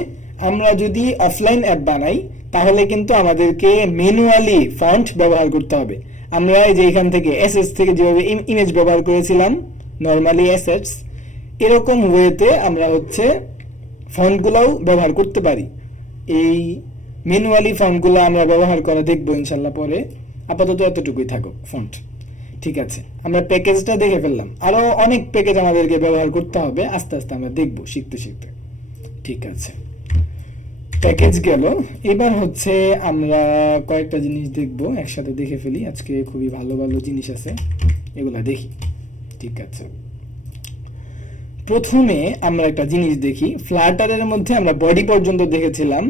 আমরা যদি অফলাইন অ্যাপ বানাই, তাহলে কিন্তু আমাদেরকে ম্যানুয়ালি ফন্ট ব্যবহার করতে হবে। আমরা এই যে এখান থেকে এসএস থেকে যেভাবে ইমেজ ব্যবহার করেছিলাম, নরমালি এসএস, এরকম ওয়েতে আমরা হচ্ছে ফন্টগুলোও ব্যবহার করতে পারি। এই ম্যানুয়ালি ফন্টগুলো আমরা ব্যবহার করা দেখবো ইনশাল্লাহ পরে। আপাতত এতটুকুই থাকুক ফন্ট। ঠিক আছে, আমরা প্যাকেজটা দেখে ফেললাম, আরো অনেক প্যাকেজ আমাদেরকে ব্যবহার করতে হবে, আস্তে আস্তে আমরা দেখবো শিখতে শিখতে। ঠিক আছে, প্যাকেজ গেল। এবার হচ্ছে আমরা কয়েকটা জিনিস দেখবো, একসাথে দেখে ফেলি। আজকে খুবই ভালো ভালো জিনিস আছে, এগুলা দেখি। ঠিক আছে, প্রথমে আমরা একটা জিনিস দেখি। ফ্লাটারের মধ্যে আমরা বডি পর্যন্ত দেখেছিলাম,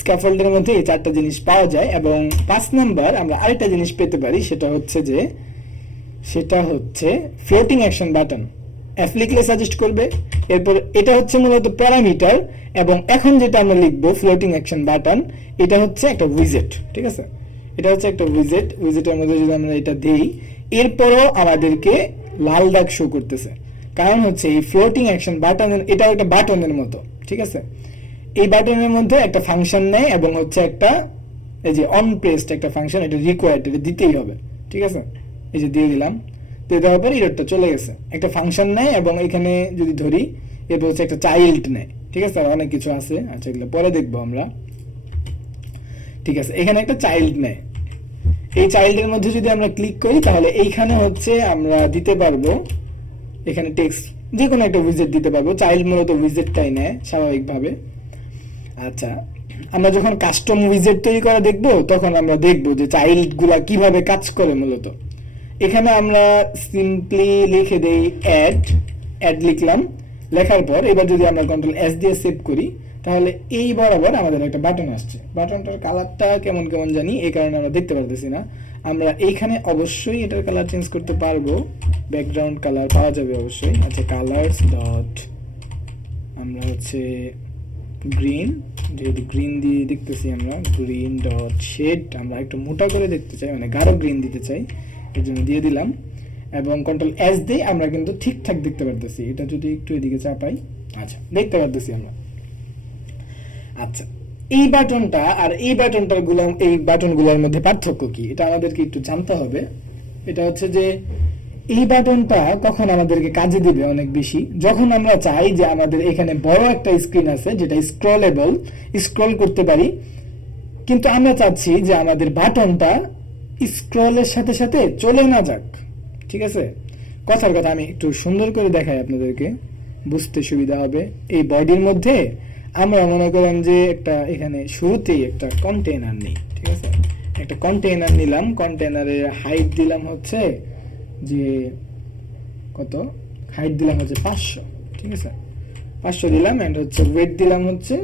স্ক্যাফোল্ডের মধ্যে এই 4টা জিনিস পাওয়া যায়, এবং 5 নাম্বার আমরা আরেকটা জিনিস পেতে পারি, সেটা হচ্ছে ফ্লোটিং অ্যাকশন বাটন। এফ লিখলে সাজেস্ট করবে। এরপর এটা হচ্ছে মূলত প্যারামিটার, এবং এখন যেটা আমরা লিখবো ফ্লোটিং অ্যাকশন বাটন, এটা হচ্ছে একটা উইজেট। ঠিক আছে, এটা হচ্ছে একটা উইজেট। উইজেটের মধ্যে যদি আমরা এটা দেই, এরপরও আমাদেরকে লাল দাগ শো করতেছে, কারণ হচ্ছে এই ফ্লোটিং অ্যাকশন বাটন, এটা একটা বাটনের মতো। ঠিক আছে, এই বাটনের মধ্যে একটা ফাংশন নেয়, এবং হচ্ছে একটা এই যে অন প্রেসড একটা ফাংশন, এটা রিকোয়ার্ড, এটা দিতেই হবে। ঠিক আছে, এই যে দিয়ে দিলাম, দিয়ে দেওয়ার পর এররটা চলে গেছে। একটা ফাংশন নেয়, এবং এখানে যদি ধরি, এরপর হচ্ছে একটা চাইল্ড নেয়। ঠিক আছে, আর অনেক কিছু আছে, আচ্ছা এগুলো পরে দেখবো আমরা। ঠিক আছে, এখানে একটা চাইল্ড নেয়। এই চাইল্ডের মধ্যে যদি আমরা ক্লিক করি, তাহলে এইখানে হচ্ছে আমরা দিতে পারবো, এখানে টেক্সট যে কোনো একটা উইজেট দিতে পারবো। চাইল্ড মূলত উইজেটটাই নেয় স্বাভাবিকভাবে। আচ্ছা, আমরা যখন কাস্টম উইজেট তৈরি করা দেখবো, তখন আমরা দেখবো যে চাইল্ড গুলা কিভাবে কাজ করে। মূলত এখানে আমরা সিম্পলি লিখে দেই অ্যাড লিখলাম। লেখার পর এবার যদি আমরা কন্ট্রোল এস দিয়ে সেভ করি, তাহলে এই বরাবর আমাদের একটা বাটন আসছে। বাটনটার কালারটা কেমন কেমন জানি, এই কারণে আমরা দেখতে পারতেছি না। আমরা এইখানে অবশ্যই এটার কালার চেঞ্জ করতে পারবো, ব্যাকগ্রাউন্ড কালার পাওয়া যাবে অবশ্যই। আচ্ছা, কালার্স ডট আমরা হচ্ছে গ্রিন, যেহেতু গ্রিন দিয়ে দেখতেছি আমরা, গ্রিন ডট শেড আমরা একটু মোটা করে দেখতে চাই, মানে গাঢ় গ্রিন দিতে চাই, এর জন্য দিয়ে দিলাম। এবং কন্ট্রোল এস দিয়ে আমরা কিন্তু ঠিকঠাক দেখতে পারতেছি। এটা যদি একটু এদিকে চাপাই, আচ্ছা দেখতে পারতেছি আমরা। আচ্ছা, এই বাটনটা আর এই বাটনগুলোর মধ্যে পার্থক্য কি, এটা আমাদেরকে একটু জানতে হবে। এটা হচ্ছে যে এই বাটনটা কখন আমাদেরকে কাজে দিবে অনেক বেশি, যখন আমরা চাই যে আমাদের এখানে বড় একটা স্ক্রিন আছে যেটা স্ক্রলেবল, স্ক্রল করতে পারি, কিন্তু আমরা চাচ্ছি যে আমাদের বাটনটা স্ক্রলের সাথে সাথে চলে না যাক। ঠিক আছে, কথার কথা আমি একটু সুন্দর করে দেখাই আপনাদেরকে, বুঝতে সুবিধা হবে। এই বডির মধ্যে আমরা মনে করেন যে একটা এখানে শুরুতেই একটা কন্টেইনার নেই। ঠিক আছে, একটা কন্টেইনার নিলাম, কন্টেইনারের হাইট দিলাম হচ্ছে যে কত, হাইট দিলাম হচ্ছে 500। ঠিক আছে, 500 দিলাম, এন্ড হচ্ছে ওয়েট দিলাম হচ্ছে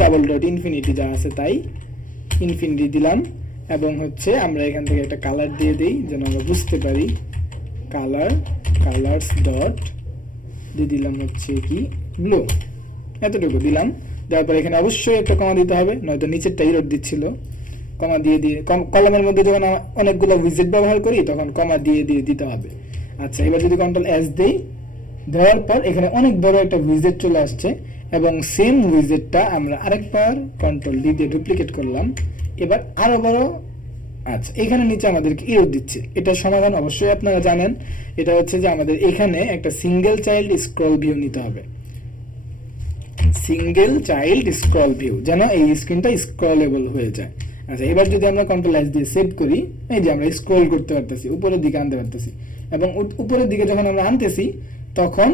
ডাবল ডট ইনফিনিটি যা আছে তাই ইনফিনিটি দিলাম। এবং হচ্ছে আমরা এখান থেকে একটা কালার দিয়ে দিই যেন আমরা বুঝতে পারি। কালার্স ডট দিয়ে দিলাম হচ্ছে কি ব্লু, এতটুকু দিলাম। দেওয়ার পর এখানে অবশ্যই একটা কমা দিতে হবে, নয়তো নিচেরটা এরর দিচ্ছিল। কমা দিয়ে কলামের মধ্যে যখন অনেকগুলো উইজেট ব্যবহার করি, তখন কমা দিয়ে দিতে হবে। আচ্ছা, এবার যদি কন্ট্রোল এস দেই, দেওয়ার পর এখানে অনেক বড় একটা উইজেট চলে আসছে, এবং সেম উইজেটটা আমরা আরেকবার কন্ট্রোল ডি দিয়ে ডুপ্লিকেট করলাম, এবার আরো বড়। আচ্ছা, এখানে নিচে আমাদেরকে এরর দিচ্ছে। এটার সমাধান অবশ্যই আপনারা জানেন, এটা হচ্ছে যে আমাদের এখানে একটা সিঙ্গেল চাইল্ড স্ক্রল ভিউ নিতে হবে, সিঙ্গেল চাইল্ড স্ক্রল ভিউ, যেন এই স্ক্রিনটা স্ক্রলেবল হয়ে যায়। আচ্ছা, এবার যদি আমরা কন্ট্রোল এস দিয়ে সেভ করি, এই যে আমরা স্ক্রল করতে পারতেছি, উপরের দিকে আনতে পারতেছি, এবং উপরের দিকে যখন আমরা আনতেছি তখন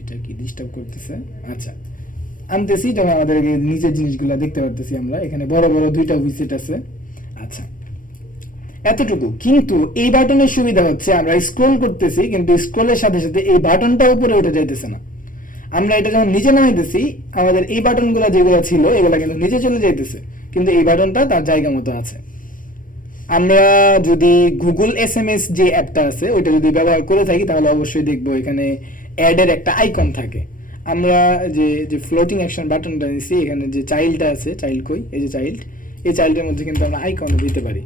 এটা কি ডিস্টার্ব করতেছে, আচ্ছা আনতেছি তখন আমাদের নিচের জিনিসগুলো দেখতে পারতেছি আমরা। এখানে বড় বড় দুইটা উইজেট আছে। আচ্ছা, এতটুকু। কিন্তু এই বাটনের সুবিধা হচ্ছে আমরা স্ক্রল করতেছি, কিন্তু স্ক্রলের সাথে সাথে এই বাটনটা উপরে উঠে যাইতেছে না। আমরা এটা যখন নিচে নামাইতেছি, আমাদের এই বাটনগুলো যেগুলো ছিল এগুলা কিন্তু নিচে চলে যাইতেছে, কিন্তু এই বাটনটা তার জায়গা মতো আছে। আমরা যদি গুগল এসএমএস যে অ্যাপটা আছে ওইটা যদি ব্যবহার করে থাকি তাহলে অবশ্যই দেখবো এখানে অ্যাডের একটা আইকন থাকে। আমরা যে যে ফ্লোটিং অ্যাকশন বাটনটা নিছি, এখানে যে চাইল্ডটা আছে, চাইল্ড কই, এই যে চাইল্ড, এই চাইল্ডের মধ্যে কিন্তু আমরা আইকন দিতে পারি।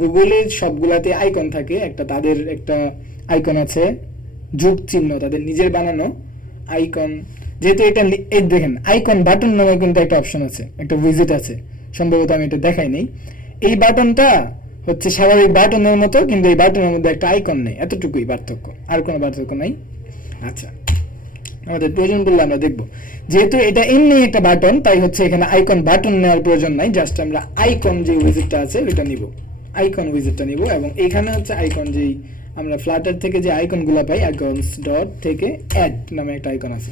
গুগলের সবগুলাতে আইকন থাকে, একটা তাদের একটা আইকন আছে যোগ চিহ্ন, তাদের নিজের বানানো আইকন। যেহেতু এটা এই দেখেন আইকন বাটন নামে কিন্তু একটা অপশন আছে, একটা উইজেট আছে, সম্ভবত আমি এটা দেখাই নেই। এই বাটনটা হচ্ছে স্বাভাবিক বাটনের মতো, কিন্তু এই বাটনের মধ্যে একটা আইকন নেই, এতটুকুই পার্থক্য, আর কোনো পার্থক্য নাই। আচ্ছা, আমাদের প্রয়োজন পড়লে আমরা দেখব। যেহেতু এটা এমনি একটা বাটন, তাই হচ্ছে এখানে আইকন বাটন নেওয়ার প্রয়োজন নাই, জাস্ট আমরা আইকন যে উইজেটটা আছে ওইটা নিব, আইকন উইজেটটা নিব। এবং এখানে হচ্ছে আইকন যেই আমরা ফ্লাটার থেকে যে আইকনগুলো পাই, আইকনস ডট থেকে অ্যাড নামে একটা আইকন আছে,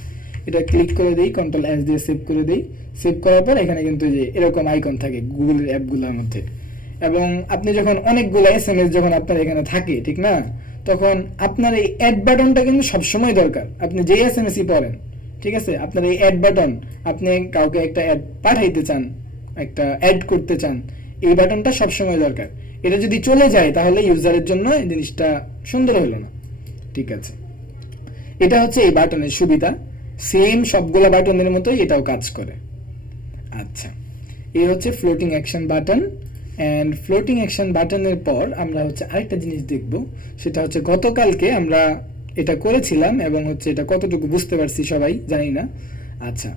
এটা ক্লিক করে দিই, কন্ট্রোল এস দিয়ে সেভ করে দিই। সেভ করার পর এখানে কিন্তু যে এরকম আইকন থাকে গুগলের অ্যাপগুলোর মধ্যে। এবং আপনি যখন অনেকগুলো এসএমএস যখন আপনার এখানে থাকে, ঠিক না, তখন আপনার এই অ্যাড বাটনটা কিন্তু সবসময় দরকার। আপনি যে এসএমএসই পড়েন, ঠিক আছে, আপনার এই অ্যাড বাটন, আপনি কাউকে একটা অ্যাড পাঠাইতে চান, একটা অ্যাড করতে চান, এই বাটনটা সবসময় দরকার। এটা যদি চলে যায় তাহলে ইউজারের জন্য এই জিনিসটা সুন্দর হলো না। ঠিক আছে, এটা হচ্ছে এই বাটনের সুবিধা। সেম সবগুলা বাটনের মতোই এটাও কাজ করে। আচ্ছা, এই হচ্ছে floating action button. And floating action বাটনের পর আমরা হচ্ছে আরেকটা জিনিস দেখব, সেটা হচ্ছে গতকালকে আমরা এটা করেছিলাম এবং হচ্ছে এটা কতটুকু বুঝতে পারছি সবাই জানি না। আচ্ছা,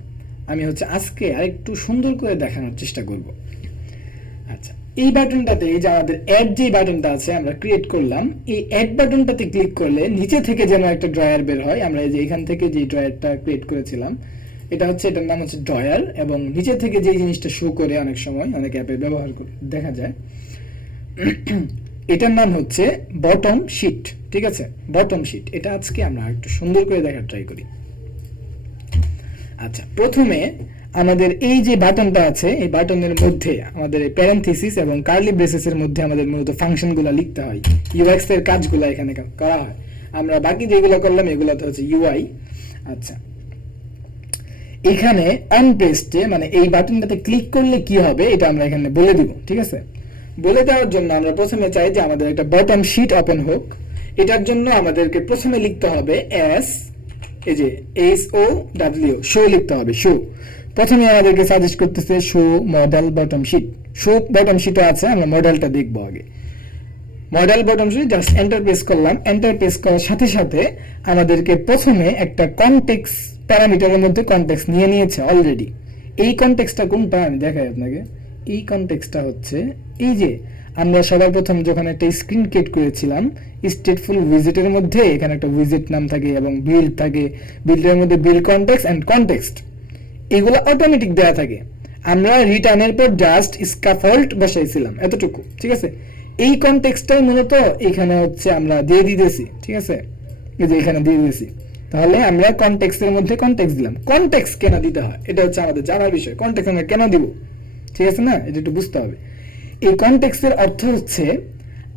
আমি হচ্ছে আজকে আরেকটু সুন্দর করে দেখানোর চেষ্টা করব। আচ্ছা, এই বাটনটাতে, এই যে আমাদের অ্যাড যে বাটনটা আছে আমরা ক্রিয়েট করলাম, এই অ্যাড বাটনটাতে ক্লিক করলে নিচে থেকে যেন একটা ড্রয়ার বের হয়। আমরা এই যে এখান থেকে যে ড্রয়ারটা ক্রিয়েট করেছিলাম, এটা হচ্ছে, এটার নাম হচ্ছে ড্রয়ার, এবং নিচে থেকে যে জিনিসটা শো করে অনেক সময় অনেক অ্যাপে ব্যবহার করে দেখা যায়, এটার নাম হচ্ছে বটম শিট। ঠিক আছে, বটম শিট। এটা আজকে আমরা একটু সুন্দর করে দেখার ট্রাই করি। আচ্ছা, প্রথমে আমাদের এই যে বাটনটা আছে, এই বাটনের মধ্যে আমাদের এই প্যারেনথিসিস এবং কার্লি ব্রেসেসের মধ্যে আমাদের মূলত ফাংশনগুলো লিখতে হয়, ইউএক্স এর কাজগুলো এখানে করা হয়। আমরা বাকি যেগুলো করলাম এগুলোতে হচ্ছে ইউআই। আচ্ছা, এখানে আনপ্রেসডে মানে এই বাটনটাতে ক্লিক করলে কি হবে এটা আমরা এখানে বলে দিব। ঠিক আছে, বলে দেওয়ার জন্য আমরা প্রথমে চাই যে আমাদের একটা বটম শিট ওপেন হোক। এটার জন্য আমাদেরকে প্রথমে লিখতে হবে এস, এই যে এস ও ডাব্লিউ, শো লিখতে হবে, শো। প্রথমে আমাদেরকে সাজেস্ট করতেছে show model bottom sheet. Show bottom শিটও আছে, আমরা মডেলটা দেখবো আগে। Model bottom sheet, just enter press করলাম। এন্টার প্রেস করার সাথে সাথে আমাদেরকে প্রথমে একটা কনটেক্সট প্যারামিটারের মধ্যে কনটেক্সট নিয়ে নিয়েছে অলরেডি। এই কনটেক্সটটা কোনটা আমি দেখাই আপনাকে। এই কনটেক্সটটা হচ্ছে এই যে আমরা সবার প্রথম যখন একটা স্ক্রিন ক্রিয়েট করেছিলাম স্টেটফুল উইজেটের মধ্যে, এখানে একটা উইজেট নাম থাকে এবং বিল্ড থাকে, বিল্ডের মধ্যে বিল্ড কনটেক্সট এন্ড কনটেক্সট, এগুলো অটোমেটিক দেওয়া থাকে। আমরা রিটার্নের পর জাস্ট স্ক্যাফোল্ড বসাইছিলাম, এতটুকু। ঠিক আছে, এই কনটেক্সটটাই মূলত এখানে হচ্ছে আমরা দিয়ে দিতেছি। ঠিক আছে, এই যে এখানে দিয়ে দিয়েছি। তাহলে আমরা কনটেক্সটের মধ্যে কনটেক্সট দিলাম। কনটেক্সট কেন দিতে হয় এটা হচ্ছে আমাদের জানার বিষয়। কনটেক্সট আমরা কেন দিব, ঠিক আছে না, এটা একটু বুঝতে হবে। এই কনটেক্সটের অর্থ হচ্ছে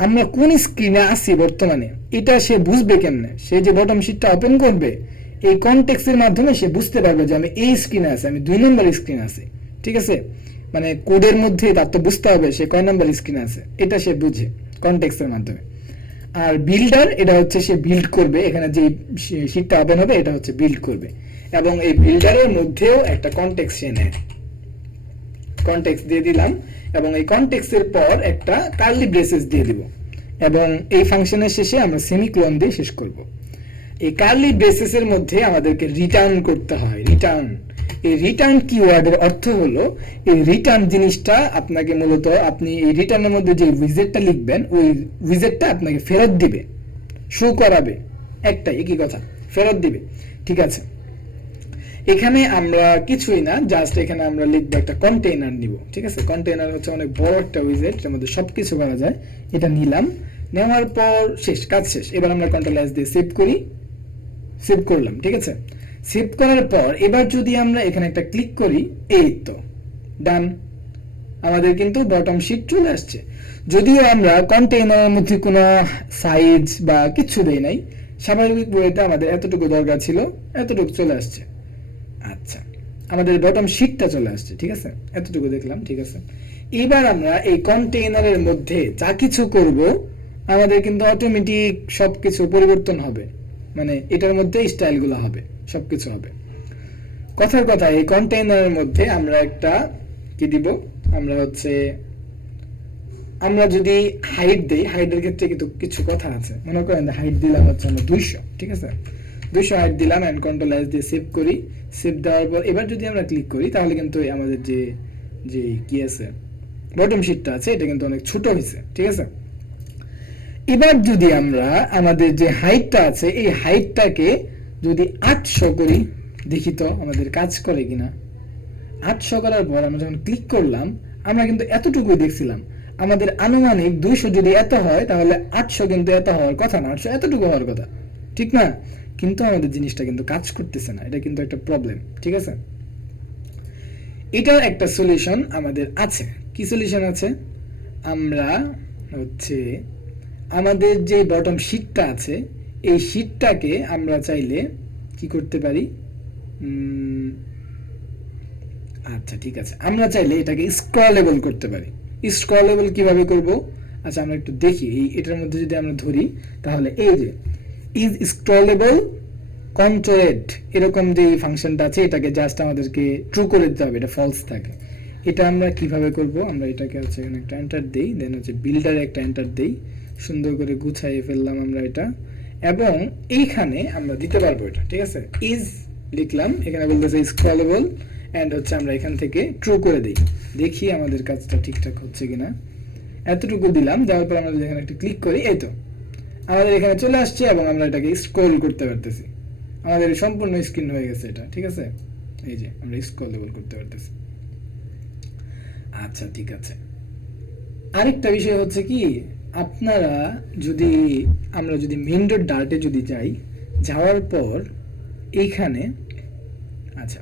আমরা কোন স্ক্রিনে আছি বর্তমানে, এটা সে বুঝবে কেমনে। সে যে বটম শিটটা ওপেন করবে, এই কনটেক্সটের মাধ্যমে সে বুঝতে পারবে যে আমি এই স্ক্রিনে আছি, আমি 2 নম্বর স্ক্রিনে আছি। ঠিক আছে, মানে কোডের মধ্যে তার তো বুঝতে হবে সে কয় নম্বর স্ক্রিনে আছে, এটা সে বুঝে কনটেক্সটের মাধ্যমে। আর বিল্ডার, এটা হচ্ছে সে বিল্ড করবে, এখানে যে শিটটা ওপেন হবে এটা হচ্ছে বিল্ড করবে, এবং এই বিল্ডারের মধ্যেও একটা কনটেক্সট সে নেয়। কনটেক্সট দিয়ে দিলাম এবং এই কনটেক্সটের পর একটা কার্লি ব্রেসেস দিয়ে দিব, এবং এই ফাংশনের শেষে আমরা সেমিকোলন দিয়ে শেষ করব। এই কার্লি ব্রেসেসের মধ্যে আমাদেরকে রিটার্ন করতে হয়, রিটার্ন। এই রিটার্ন কিওয়ার্ডের অর্থ হলো এই রিটার্ন জিনিসটা আপনাকে মূলত, আপনি এই রিটার্নের মধ্যে যে উইজেটটা লিখবেন ওই উইজেটটা আপনাকে ফেরত দিবে, শো করাবে, একটাই একই কথা, ফেরত দিবে। ঠিক আছে, এখানে আমরা কিছুই না, জাস্ট এখানে আমরা লিখবো একটা কন্টেইনার নিব, ঠিক আছে। কন্টেইনার হচ্ছে অনেক বড় একটা উইজেট, এর মধ্যে সবকিছু করা যায়। এটা নিলাম, নেওয়ার পর শেষ, কাজ শেষ। এবার আমরা কন্ট্রোল এস দিয়ে সেভ করি, সেভ করলাম, ঠিক আছে। সেভ করার পর এবার যদি আমরা এখানে একটা ক্লিক করি, এই তো ডান, আমাদের কিন্তু বটম শিট চলে আসছে। যদিও আমরা কন্টেইনারের মধ্যে কোনো সাইজ বা কিছু দেই নাই, স্বাভাবিক বইতে আমাদের এতটুকু দরকার ছিল, এতটুকু চলে আসছে। আচ্ছা, আমাদের বটম শিটটা চলে আসছে, ঠিক আছে, এতটুকু দেখলাম, ঠিক আছে। এবার আমরা এই কন্টেইনারের মধ্যে যা কিছু করব, আমাদের কিন্তু অটোমেটিক সবকিছু পরিবর্তন হবে, মানে এটার মধ্যে স্টাইলগুলো হবে, সবকিছু হবে। কথার কথা, এই কন্টেইনারের মধ্যে আমরা একটা কি দিব, আমরা হচ্ছে আমরা যদি হাইট দেই, হাইটের ক্ষেত্রে কিন্তু কিছু কথা আছে। মনে করেন হাইট দিলাম হচ্ছে আমরা 200, ঠিক আছে, 200 হাইট দিলাম এন্ড কন্ট্রোল এস দিয়ে সেভ করি। সেভ দেওয়ার পর এবার যদি আমরা ক্লিক করি, তাহলে কিন্তু আমাদের যে যে কি আছে বটম শিটটা আছে, এটা কিন্তু অনেক ছোট হয়েছে, ঠিক আছে। এবার যদি আমরা আমাদের যে হাইটটা আছে, এই হাইটটাকে যদি 800 করি, দেখি তো আমাদের কাজ করে কিনা। 800 করার পর আমরা যখন ক্লিক করলাম, আমরা কিন্তু এতটুকুই দেখছিলাম। আমাদের আনুমানিক 200 যদি এত হয়, তাহলে 800 কিন্তু এত হওয়ার কথা না, 800 এতটুকু হওয়ার কথা, ঠিক না? কিন্তু আমাদের জিনিসটা কিন্তু কাজ করতেছে না, এটা কিন্তু একটা প্রবলেম, ঠিক আছে। এটার একটা সলিউশন আমাদের আছে। কি সলিউশন আছে? আমরা হচ্ছে আমাদের যে বটম শিটটা আছে, এই শিটটাকে আমরা চাইলে কি করতে পারি, আচ্ছা ঠিক আছে, আমরা চাইলে এটাকে স্ক্রলেবল করতে পারি। স্ক্রলেবল কিভাবে করব? আচ্ছা আমরা একটু দেখি, এই এটার মধ্যে যদি আমরা ধরি, তাহলে এই যে ইজ স্ক্রলেবল কন্ট্রোলেড এরকম যে ফাংশনটা আছে, এটাকে জাস্ট আমাদেরকে ট্রু করে দিতে হবে, এটা ফলস থাকে। এটা আমরা কিভাবে করব? আমরা এটাকে হচ্ছে এখানে একটা এন্টার দেই, দেন হচ্ছে বিল্ডারে একটা এন্টার দেই, সুন্দর করে গুছাইয়ে ফেললাম আমরা এটা, এবং এইখানে আমরা দিতে পারবো এটা, ঠিক আছে। ইজ লিখলাম, এখানে বলতেছে স্ক্রলেবল, এন্ড হচ্ছে আমরা এখান থেকে ট্রু করে দিই, দেখি আমাদের কাজটা ঠিকঠাক হচ্ছে কিনা। এতটুকু দিলাম, যাওয়ার পর আমরা যদি এখানে একটা ক্লিক করি, এই তো আমাদের এখানে চলে আসছে, এবং আমরা এটাকে স্ক্রল করতে পারতেছি। আমাদের সম্পূর্ণ স্ক্রিন হয়ে গেছে এটা, ঠিক আছে। এই যে আমরা স্ক্রলেবল করতে পারতেছি। আচ্ছা ঠিক আছে, আরেকটা বিষয় হচ্ছে কি, আপনারা যদি আমরা যদি মেইন ডট ডার্টে যদি যাই, যাওয়ার পর এইখানে, আচ্ছা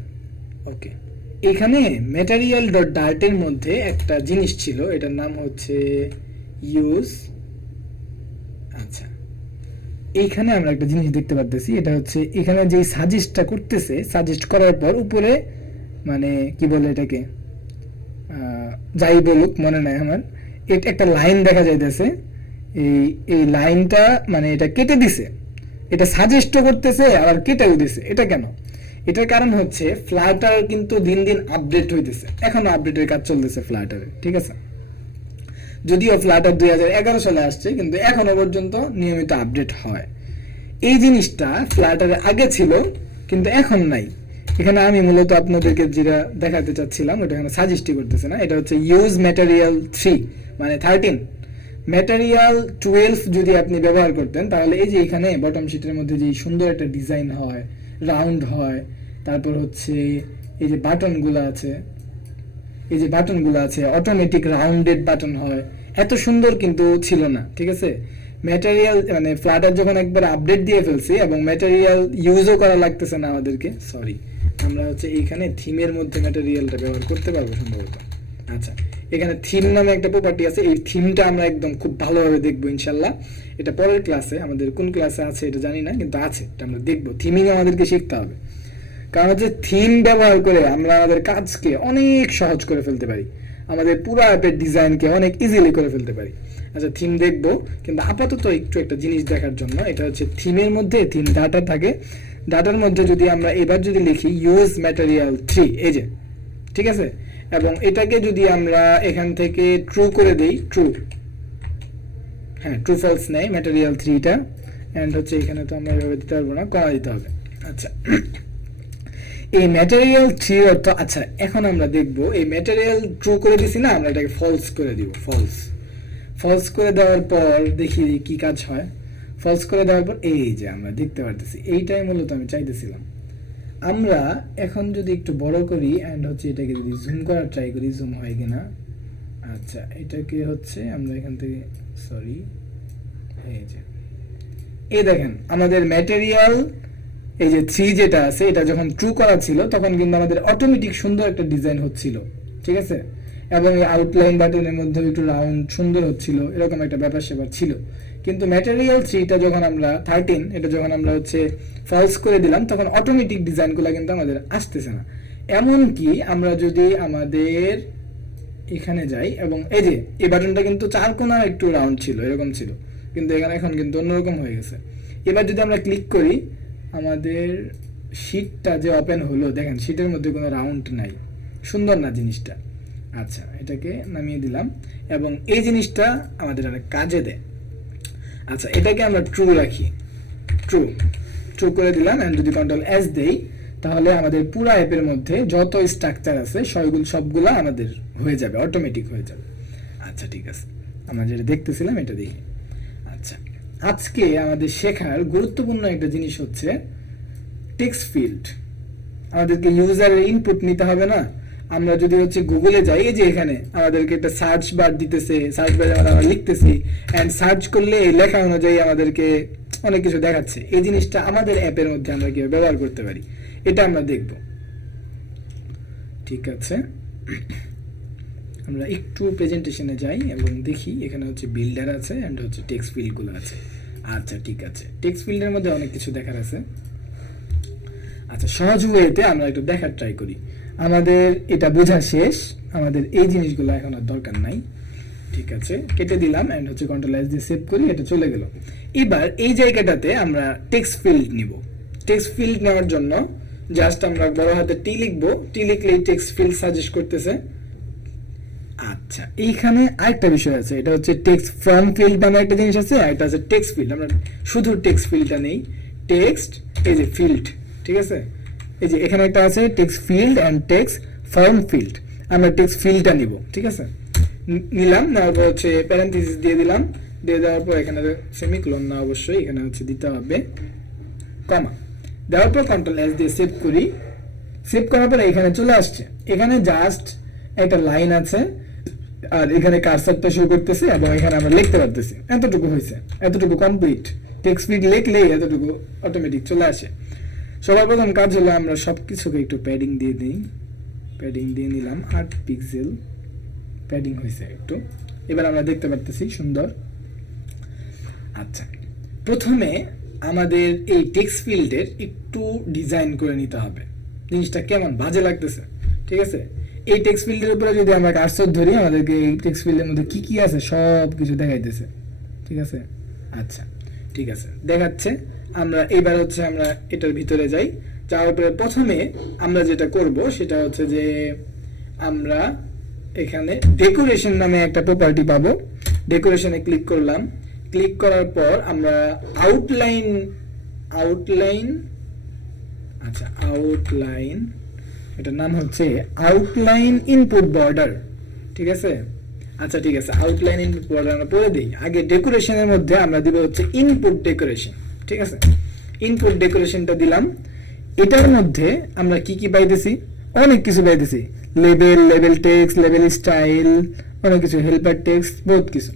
ওকে, এখানে ম্যাটেরিয়াল ডট ডার্টের মধ্যে একটা জিনিস ছিল, এটার নাম হচ্ছে ইউজ। আচ্ছা, এইখানে আমরা একটা জিনিস দেখতে পাচ্ছি, এটা হচ্ছে এখানে যে সাজেস্টটা করতেছে, সাজেস্ট করার পর উপরে মানে কি বলে এটাকে, যাই বলুক মনে নাই আমার, এটা একটা লাইন দেখা যাইতেছে, এই লাইনটা মানে এটা কেটে দিছে, এটা সাজেস্টও করতেছে আবার কেটেও দিছে। এটা কেন? এটার কারণ হচ্ছে ফ্লাটার কিন্তু দিন দিন আপডেট হইতেছে, এখনো আপডেটের কাজ চলতেছে ফ্লাটারে, ঠিক আছে। যদিও ফ্লাটার 2011 সালে আসছে, কিন্তু এখনো পর্যন্ত নিয়মিত আপডেট হয়। এই জিনিসটা ফ্লাটারে আগে ছিল, কিন্তু এখন নাই। এখানে আমি মূলত আপনাদেরকে যেটা দেখাতে চাচ্ছিলাম, ওটা এখানে সাজেস্টই করতেছে না। এটা হচ্ছে ইউজ ম্যাটেরিয়াল 3 মানে 13, ম্যাটেরিয়াল 12 যদি আপনি ব্যবহার করতেন, তাহলে এই যে এখানে বটম শিটের মধ্যে যে সুন্দর একটা ডিজাইন হয়, রাউন্ড হয়, তারপর হচ্ছে এই যে বাটনগুলো আছে, এই যে বাটনগুলো আছে অটোমেটিক রাউন্ডেড বাটন হয়, এত সুন্দর কিন্তু ছিল না, ঠিক আছে। ম্যাটেরিয়াল মানে ফ্লাটার যখন একবার আপডেট দিয়ে ফেলছি, এবং ম্যাটেরিয়াল ইউজও করা লাগতেছে না আমাদেরকে, সরি, আমরা হচ্ছে এইখানে থিমের মধ্যে ম্যাটেরিয়ালটা ব্যবহার করতে পারবো সম্ভবত। আচ্ছা, এখানে থিম নামে একটা প্রপার্টি আছে, এই থিমটা আমরা একদম খুব ভালোভাবে দেখবো ইনশাল্লাহ। এটা পরের ক্লাসে, আমাদের কোন ক্লাসে আছে এটা জানি না, কিন্তু আছে, এটা আমরা দেখবো। থিমিং আমাদেরকে শিখতে হবে, কারণ হচ্ছে থিম ব্যবহার করে আমরা আমাদের কাজকে অনেক সহজ করে ফেলতে পারি, আমাদের পুরো অ্যাপের ডিজাইনকে অনেক ইজিলি করে ফেলতে পারি। আচ্ছা, থিম দেখবো, কিন্তু আপাতত একটু একটা জিনিস দেখার জন্য, এটা হচ্ছে থিমের মধ্যে থিম ডাটা থাকে, ডাটার মধ্যে যদি আমরা এবার যদি লিখি ইউজ ম্যাটেরিয়াল 3, এই যে, ঠিক আছে, এবং এটাকে যদি আমরা এখান থেকে ট্রু করে দেই, ট্রু, হ্যাঁ ট্রু ফলস নেই ম্যাটেরিয়াল 3টা, এন্ড হচ্ছে এখানে তো আমরা এভাবে দিতে পারবো না, কমা দিতে হবে। আচ্ছা, এই ম্যাটেরিয়াল 3 অর্থ, আচ্ছা এখন আমরা দেখবো এই ম্যাটেরিয়াল ট্রু করে দিছি না, আমরা এটাকে ফলস করে দিব, ফলস। ফলস করে দেওয়ার পর দেখি কি কাজ হয়। ফলস করে দেওয়ার পর এই যে আমরা দেখতে পারতেছি, এইটাই মূলত আমি চাইতেছিলাম। আমরা এখন যদি একটু বড় করি অ্যান্ড হচ্ছে এটাকে যদি জুম করার ট্রাই করি, জুম হয় কিনা। আচ্ছা, এটাকে হচ্ছে আমরা এখান থেকে সরি এই যে এই দেখেন আমাদের ম্যাটেরিয়াল এই যে 3 যেটা আছে এটা যখন ট্রু করা ছিল তখন কিন্তু আমাদের অটোমেটিক সুন্দর একটা ডিজাইন হচ্ছিল, ঠিক আছে, এবং এই আউটলাইন বাটনের মধ্যে একটু রাউন্ড সুন্দর হচ্ছিল, এরকম একটা ব্যাপার স্যাপার ছিল। কিন্তু ম্যাটেরিয়াল 3টা যখন আমরা 13 এটা যখন আমরা হচ্ছে ফলস করে দিলাম তখন অটোমেটিক ডিজাইনগুলো কিন্তু আমাদের আসতেছে না। এমনকি আমরা যদি আমাদের এখানে যাই এবং এই যে এই বাটনটা কিন্তু 4 কোণা একটু রাউন্ড ছিল, এরকম ছিল, কিন্তু এখানে এখন কিন্তু অন্যরকম হয়ে গেছে। এবার যদি আমরা ক্লিক করি আমাদের শীটটা যে ওপেন হলো, দেখেন শীটের মধ্যে কোনো রাউন্ড নাই, সুন্দর না জিনিসটা। আচ্ছা, এটাকে নামিয়ে দিলাম এবং এই জিনিসটা আমাদের অনেক কাজে দেয়। আচ্ছা, এটাকে আমরা ট্রু রাখি, ট্রু ট্রু করে দিলাম এন্ড যদি কন্ট্রোল এস দেই তাহলে আমাদের পুরো অ্যাপের মধ্যে যত স্ট্রাকচার আছে সবগুলা আমাদের হয়ে যাবে, অটোমেটিক হয়ে যাবে। আচ্ছা ঠিক আছে, আমরা যেটা দেখতেছিলাম এটা দেখি। আচ্ছা, আজকে আমাদের শেখার গুরুত্বপূর্ণ একটা জিনিস হচ্ছে টেক্সট ফিল্ড। আমাদেরকে ইউজারের ইনপুট নিতে হবে না। আমরা যদি হচ্ছে গুগলে যাই, এই যে এখানে আমাদেরকে একটা সার্চ বার দিতেছে, সার্চ বারে আমরা লিখতেছি এন্ড সার্চ করলে এই লেখা অনুযায়ী আমাদেরকে অনেক কিছু দেখাচ্ছে। এই জিনিসটা আমাদের অ্যাপের মধ্যে আমরা কিভাবে ব্যবহার করতে পারি এটা আমরা দেখব, ঠিক আছে। আমরা একটু প্রেজেন্টেশনে যাই এবং দেখি এখানে হচ্ছে বিল্ডার আছে এন্ড হচ্ছে টেক্সট ফিল্ডগুলো আছে। আচ্ছা ঠিক আছে, টেক্সট ফিল্ডের মধ্যে অনেক কিছু দেখার আছে। আচ্ছা, সহজ ওয়েতে আমরা একটু দেখার ট্রাই করি। আমাদের এটা বোঝা শেষ, আমাদের এই জিনিসগুলো এখন আর দরকার নাই, ঠিক আছে, কেটে দিলাম এন্ড হচ্ছে কন্ট্রোল এস দিয়ে সেভ করি, এটা চলে গেল। এবার এই জায়গাটাতে আমরা টেক্সট ফিল্ড নিব। টেক্সট ফিল্ড নেওয়ার জন্য জাস্ট আমরা বড় হাতে টি লিখবো, টি লিখলেই টেক্সট ফিল্ড সাজেস্ট করতেছে। আচ্ছা, এইখানে আরেকটা বিষয় আছে, এটা হচ্ছে টেক্সট ফ্রম ফিল্ড নামে একটা জিনিস আছে, আর এটা আছে টেক্সট ফিল্ড। আমরা শুধু টেক্সট ফিল্ডটা নেই, টেক্সট এই যে ফিল্ড, ঠিক আছে, এই যে এখানে একটা আছে text field and text form field. আমরা টেক্সট ফিল্ডটা নিব, ঠিক আছে, নিলাম, নেওয়ার পর হচ্ছে প্যারেন্থেসিস দিয়ে দিলাম, দিয়ে দেওয়ার পর এখানে সেমিকোলন না, অবশ্যই এখানে হচ্ছে দিতে হবে কমা, দেওয়ার পর কন্ট্রোল এস দিয়ে সেভ করি। সেভ করার পরে এখানে চলে আসছে, এখানে জাস্ট একটা লাইন আছে আর এখানে কার্সারটা শো করতেছে এবং এখানে আমরা লিখতে পারতেছি। এতটুকু হয়েছে, এতটুকু কমপ্লিট। টেক্সট ফিল্ড লিখলেই এতটুকু অটোমেটিক চলে আসে। সবার প্রথম কাজ হলো আমরা সবকিছুকে একটু প্যাডিং দিয়ে দিই, প্যাডিং দিয়ে নিলাম 8 পিক্সেল প্যাডিং হয়েছে একটু। এবার আমরা দেখতে পারতেছি সুন্দর। আচ্ছা, প্রথমে আমাদের এই টেক্সট ফিল্ডের একটু ডিজাইন করে নিতে হবে, জিনিসটা কেমন বাজে লাগতেছে, ঠিক আছে। এই টেক্সট ফিল্ডের উপরে যদি আমরা কার্সর ধরি আমাদেরকে এই টেক্সট ফিল্ডের মধ্যে কি কি আছে সব কিছু দেখাইতেছে, ঠিক আছে। আচ্ছা ঠিক আছে, দেখাচ্ছে। আমরা এবার হচ্ছে আমরা এটার ভিতরে যাই, যাওয়ার পরে প্রথমে আমরা যেটা করব সেটা হচ্ছে যে আমরা এখানে ডেকোরেশন নামে একটা প্রপার্টি পাবো। ডেকোরেশনে ক্লিক করলাম, ক্লিক করার পর আমরা আউটলাইন আচ্ছা আউটলাইন, এটার নাম হচ্ছে আউটলাইন ইনপুট বর্ডার, ঠিক আছে। আচ্ছা ঠিক আছে, আউটলাইন ইনপুট বর্ডার আমরা পড়ে দিই। আগে ডেকোরেশনের মধ্যে আমরা দিব হচ্ছে ইনপুট ডেকোরেশন, ঠিক আছে। ইনপুট ডেকোরেশনটা দিলাম। এটার মধ্যে আমরা কি কি পাইতেছি, অনেক কিছু পাইতেছি, লেবেল টেক্সট, লেবেল স্টাইল, অনেক কিছু, হেল্পার টেক্সট, বহুত কিছু।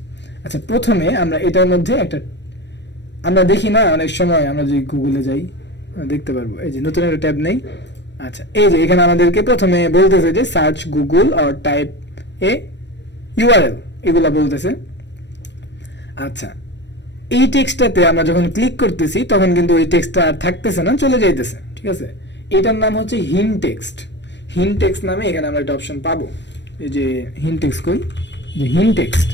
আচ্ছা, প্রথমে আমরা এটার মধ্যে একটা, আমরা দেখি না অনেক সময় আমরা যদি গুগলে যাই দেখতে পারবো, এই যে নতুন একটা ট্যাব নেই। আচ্ছা, এই যে এখানে আমাদেরকে প্রথমে বলতেছে যে search Google or type a URL, এগুলা বলতেছে। আচ্ছা, এই টেক্সটটাতে আমরা যখন ক্লিক করতেছি তখন কিন্তু ওই টেক্সটটা আর থাকতেছে না, চলে যাইতেছে, ঠিক আছে। এটার নাম হচ্ছে হিন টেক্সট। হিন টেক্সট নামে এখানে আমরা একটা অপশন পাবো, এই যে হিন টেক্সট কই, যে হিন টেক্সট।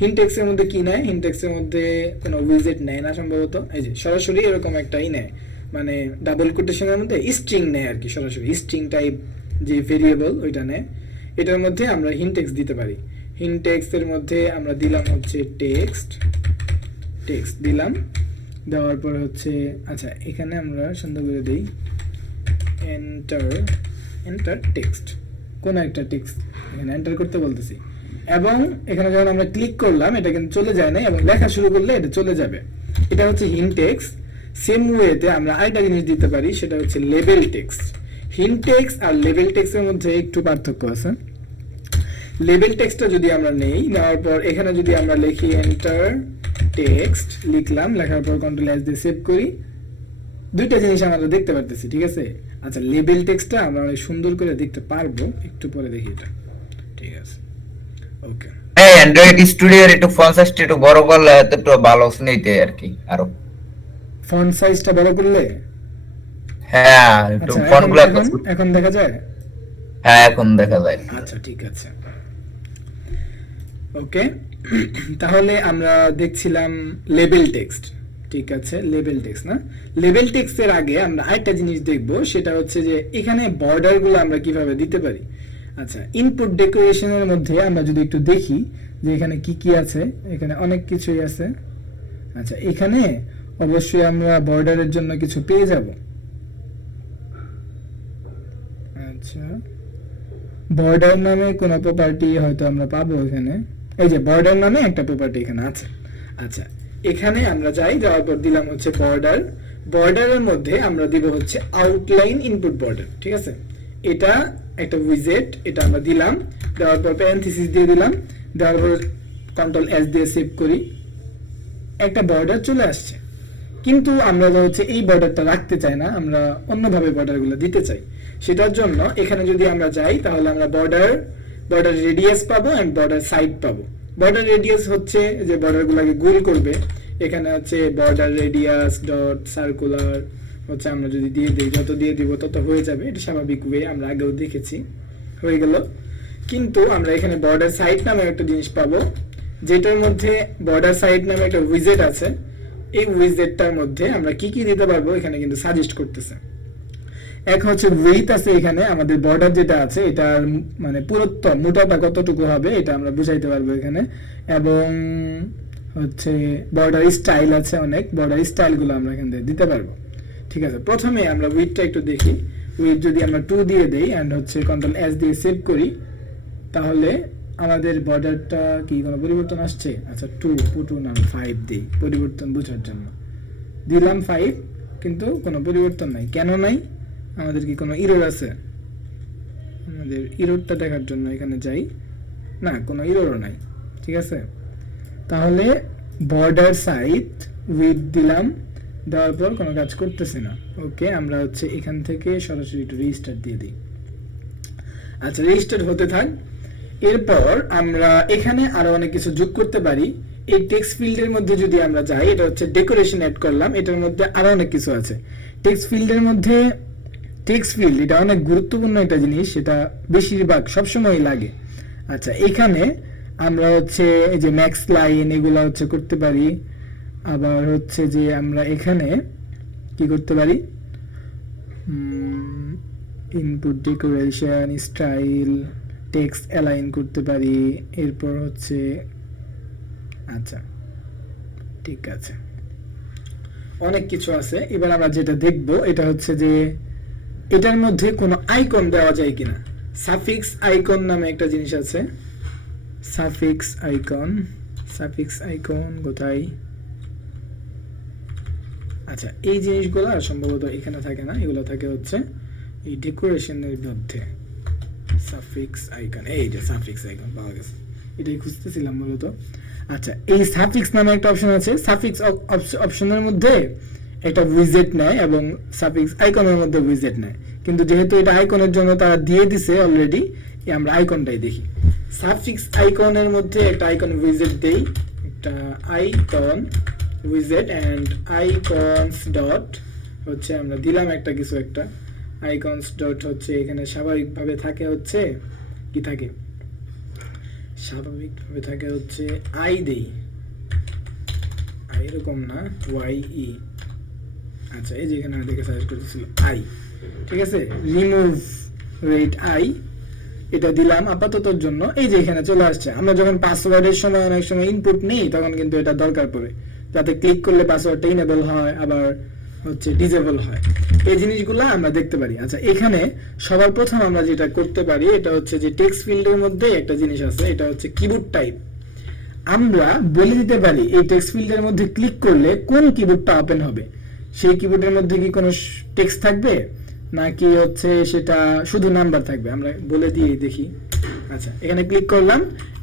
হিন টেক্সটের মধ্যে কি নেয়, হিন টেক্সটের মধ্যে কোনো উইজেট নেয় না সম্ভবত, এই যে সরাসরি এরকম একটাই নেয়, মানে ডাবল কোটেশনের মধ্যে স্ট্রিং নেয় আর কি, সরাসরি স্ট্রিং টাইপ যে ভেরিয়েবল ওইটা নেয়। এটার মধ্যে আমরা হিন টেক্সট দিতে পারি। হিন টেক্সটের মধ্যে আমরা দিলাম হচ্ছে টেক্সট দিলাম, দেওয়ার পর হচ্ছে আচ্ছা এখানে আমরা সুন্দর করে দিই এন্টার টেক্সট, কোন একটা টেক্সট এখানে এন্টার করতে বলতেছি। এবং এখানে যখন আমরা ক্লিক করলাম এটা কিন্তু চলে যায় না, এবং লেখা শুরু করলে এটা চলে যাবে। এটা হচ্ছে হিন টেক্সট। সেম ওয়েতে আমরা আরেকটা জিনিস দিতে পারি, সেটা হচ্ছে লেবেল টেক্সট। হিন্ট টেক্সট আর লেবেল টেক্সটের মধ্যে একটু পার্থক্য আছে। লেবেল টেক্সটটা যদি আমরা নেই, নেওয়ার পর এখানে যদি আমরা লিখি এন্টার টেক্সট, লিখলাম, লেখার পর কন্ট্রোল এস দিয়ে সেভ করি, দুইটা জিনিস আমরা দেখতে পারতেছি, ঠিক আছে। আচ্ছা, লেবেল টেক্সটটা আমরা অনেক সুন্দর করে দেখতে পারবো, একটু পরে দেখি এটা, ঠিক আছে। ওকে, এই অ্যান্ড্রয়েড স্টুডিওর একটু ফন্ট সাইজটা একটু বড় করলে হয়তো একটু ভালো শুনতে আর কি আরো। ফন্ট সাইজটা বড় করলে? হ্যাঁ, একটু আচ্ছা, ফন্টগুলো এখন দেখা যায়? হ্যাঁ, এখন দেখা যায়। আচ্ছা, ঠিক আছে। ওকে, তাহলে আমরা দেখছিলাম লেবেল টেক্সট, ঠিক আছে। লেবেল টেক্সট না, লেবেল টেক্সটের আগে আমরা আরেকটা জিনিস দেখব, সেটা হচ্ছে যে এখানে বর্ডারগুলো আমরা কিভাবে দিতে পারি। আচ্ছা, ইনপুট ডেকোরেশনের মধ্যে আমরা যদি একটু দেখি যে এখানে কি কি আছে, এখানে অনেক কিছুই আছে। আচ্ছা, এখানে অবশ্যই আমরা বর্ডারের জন্য কিছু পেয়ে যাব। আচ্ছা, বর্ডার নামে কোন প্রপার্টি হয়তো আমরা পাবো এখানে। এই যে বর্ডার নামে একটা প্রপার্টি এখানে আছে। আচ্ছা, এখানে আমরা যাওয়ার পর দিলাম হচ্ছে বর্ডার। বর্ডারের মধ্যে আমরা দিব হচ্ছে আউটলাইন ইনপুট বর্ডার, ঠিক আছে। এটা একটা উইজেট, এটা আমরা দিলাম, দেওয়ার পর প্যারেনথেসিস দিয়ে দিলাম, দেওয়ার পর কন্ট্রোল এস দিয়ে সেভ করি, একটা বর্ডার চলে আসছে। কিন্তু আমরা হচ্ছে এই বর্ডারটা রাখতে চাই না, আমরা অন্যভাবে বর্ডারগুলো দিতে চাই। সেটার জন্য এখানে যদি আমরা যাই, তাহলে আমরা বর্ডার রেডিয়াস পাবো এন্ড বর্ডার সাইড পাবো। বর্ডার রেডিয়াস হচ্ছে যে বর্ডারগুলোকে গোল করবে, এখানে হচ্ছে বর্ডার রেডিয়াস ডট সার্কুলার হচ্ছে আমরা যদি দিয়ে দিই, যত দিয়ে দিব তত হয়ে যাবে, এটা স্বাভাবিক ওয়ে, আমরা আগেও দেখেছি, হয়ে গেল। কিন্তু আমরা এখানে বর্ডার সাইড নামে একটা জিনিস পাবো, যেটার মধ্যে বর্ডার সাইড নামে একটা উইজেট আছে। এই উইজেটটার মধ্যে আমরা কি কি দিতে পারবো এখানে কিন্তু সাজেস্ট করতেছে। এক হচ্ছে উইথ আছে, এখানে আমাদের বর্ডার যেটা আছে এটার মানে পুরুত্ব, মোটাটা কতটুকু হবে এটা আমরা বুঝাইতে পারবো এখানে। এবং হচ্ছে বর্ডার স্টাইল আছে, অনেক বর্ডার স্টাইলগুলো আমরা এখান থেকে দিতে পারবো, ঠিক আছে। প্রথমে আমরা উইথটা একটু দেখি। উইথ যদি আমরা 2 দিয়ে দেই এন্ড হচ্ছে কন্ট্রোল এস দিয়ে সেভ করি, তাহলে আমাদের বর্ডারটা কি কোনো পরিবর্তন আসছে? আচ্ছা, 2 না 5 দেই পরিবর্তন বোঝার জন্য, দিলাম 5, কিন্তু কোনো পরিবর্তন নাই। কেন নাই? আমাদের কি কোনো ইরর আছে? আমাদের ইররটা দেখার জন্য এখানে যাই, না কোনো ইররও নাই, ঠিক আছে। তাহলে বর্ডার সাইড উইথ দিলাম, দেওয়ার পর কোনো কাজ করতেছে না। ওকে, আমরা হচ্ছে এখান থেকে সরাসরি একটু রেজিস্টার দিয়ে দিই। আচ্ছা, রেজিস্টার হতে থাক। এরপর আমরা এখানে আরো অনেক কিছু যোগ করতে পারি। এই টেক্সট ফিল্ডের মধ্যে যদি আমরা যাই, এটা হচ্ছে ডেকোরেশন অ্যাড করলাম, এটার মধ্যে আরো অনেক কিছু আছে। টেক্সট ফিল্ডের মধ্যে টেক্সট ফিল্ড এটা অনেক গুরুত্বপূর্ণ একটা জিনিস, সেটা বেশিরভাগ সবসময় লাগে। আচ্ছা, এখানে আমরা হচ্ছে এই যে ম্যাক্স লাইন এগুলো হচ্ছে করতে পারি। আবার হচ্ছে যে আমরা এখানে কি করতে পারি, input decoration style text align করতে পারি। এরপর হচ্ছে আচ্ছা, ঠিক আছে, অনেক কিছু আছে। এবার আমরা যেটা দেখব এটা হচ্ছে যে এটার মধ্যে কোনো আইকন দেওয়া যায় কিনা। সাফিক্স আইকন নামে একটা জিনিস আছে, সাফিক্স আইকন কোথায়? আচ্ছা, এই জিনিসগুলো সম্ভবত এখানে থাকে না, এগুলো থাকে হচ্ছে এই ডেকোরেশনের মধ্যে। সাফিক্স আইকন, এই যে সাফিক্স আইকন পাওয়া গেছে, এটাই খুঁজতেছিলাম মূলত। আচ্ছা, এই সাফিক্স নামে একটা অপশন আছে। সাফিক্স অপশনের মধ্যে একটা উইজেট নেয় এবং সাফিক্স আইকনের মধ্যে উইজেট নেয়, কিন্তু যেহেতু এটা আইকনের জন্য তারা দিয়ে দিছে অলরেডি, আমরা আইকনটাই দেখি। সাফিক্স আইকনের মধ্যে একটা আইকন উইজেট দেই, একটা আইকন উইজেট এন্ড আইকনস ডট হচ্ছে আমরা দিলাম একটা কিছু, একটা আইকনস ডট হচ্ছে এখানে স্বাভাবিকভাবে থাকে হচ্ছে কি থাকে, স্বাভাবিকভাবে থাকে হচ্ছে আই দেই, আই এরকম না, ওয়াই ই। আচ্ছা, এই যে এখানে দেখে সার্চ করতেছিল আই, ঠিক আছে। রিমুভ রেট আই এটা দিলাম আপাততর জন্য। এই যে এখানে চলে আসছে। আমরা যখন পাসওয়ার্ডের সময় অনেক সময় ইনপুট নেই, তখন কিন্তু এটা দরকার পড়ে, যাতে ক্লিক করলে পাসওয়ার্ডটা ইনেবল হয়, আবার হচ্ছে ডিসেবল হয়, এই জিনিসগুলো আমরা দেখতে পারি। আচ্ছা, এখানে সবার প্রথম আমরা যেটা করতে পারি এটা হচ্ছে যে টেক্সট ফিল্ডের মধ্যে একটা জিনিস আছে, এটা হচ্ছে কিবোর্ড টাইপ। আমরা বলে দিতে পারি এই টেক্সট ফিল্ডের মধ্যে ক্লিক করলে কোন কিবোর্ডটা ওপেন হবে, সেই কিবোর্ডের মধ্যে কি কোনো টেক্সট থাকবে নাকি হচ্ছে সেটা শুধু নাম্বার থাকবে, আমরা বলে দিয়ে দেখি। আচ্ছা, এখানে ক্লিক করলাম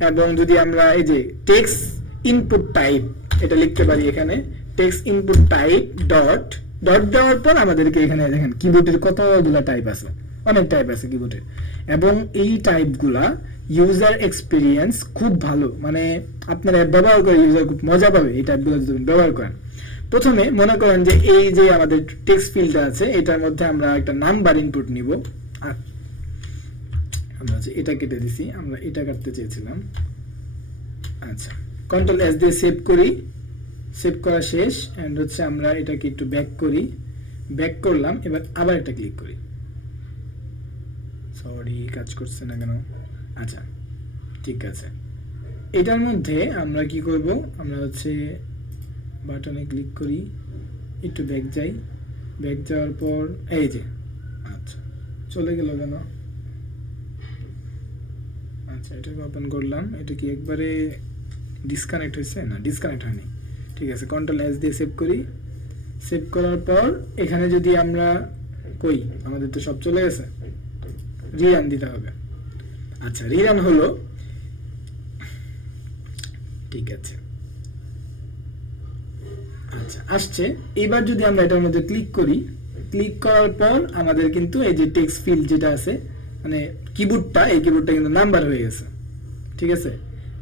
এবং যদি আমরা এই যে টেক্সট ইনপুট টাইপ এটা লিখতে পারি, এখানে text input type dot dot দেওয়ার পর আমাদেরকে এখানে দেখেন কিবোর্ডের কতগুলো টাইপ আছে, অনেক টাইপ আছে কিবোর্ডের, এবং এই টাইপগুলা ইউজার এক্সপিরিয়েন্স খুব ভালো, মানে আপনারা ব্যবহার করে ইউজার খুব মজা পাবে এই টাইপগুলো যদি ব্যবহার করেন। প্রথমে মনে করেন যে এই যে আমাদের টেক্সট ফিল্ডটা আছে এটার মধ্যে আমরা একটা নাম্বার ইনপুট নিব। আমরা এটা কেটে দিছি, আমরা এটা কাটতে চেয়েছিলাম। আচ্ছা, কন্ট্রোল এস দিয়ে সেভ করি, সেভ করা শেষ, এন্ড হচ্ছে আমরা এটাকে একটু ব্যাক করি, ব্যাক করলাম, এবার আবার এটা ক্লিক করি। সরি, কাজ করছে না কেন? আচ্ছা, ঠিক আছে। এটার মধ্যে আমরা কি করব, আমরা হচ্ছে বাটনে ক্লিক করি, একটু ব্যাক যাই, ব্যাক যাওয়ার পর এই যে আচ্ছা চলে গেল কেন? আচ্ছা, এটাকে ওপেন করলাম, এটা কি একবারে ডিসকানেক্ট হয়েছে? না, ডিসকানেক্ট হয়নি। ঠিক আছে, কন্ট্রোল এস দিয়ে সেভ করি, সেভ করার পর এখানে যদি আমরা কই, আমাদের তো সব চলে গেছে, রিরান দিতে হবে। আচ্ছা, রিরান হলো, ঠিক আছে। আচ্ছা, আসছে। এবার যদি আমরা এটার মধ্যে ক্লিক করি, ক্লিক করার পর আমাদের কিন্তু এই যে টেক্সট ফিল্ড যেটা আছে, মানে কিবোর্ডটা, এই কিবোর্ডটা কিন্তু নাম্বার হয়ে গেছে। ঠিক আছে,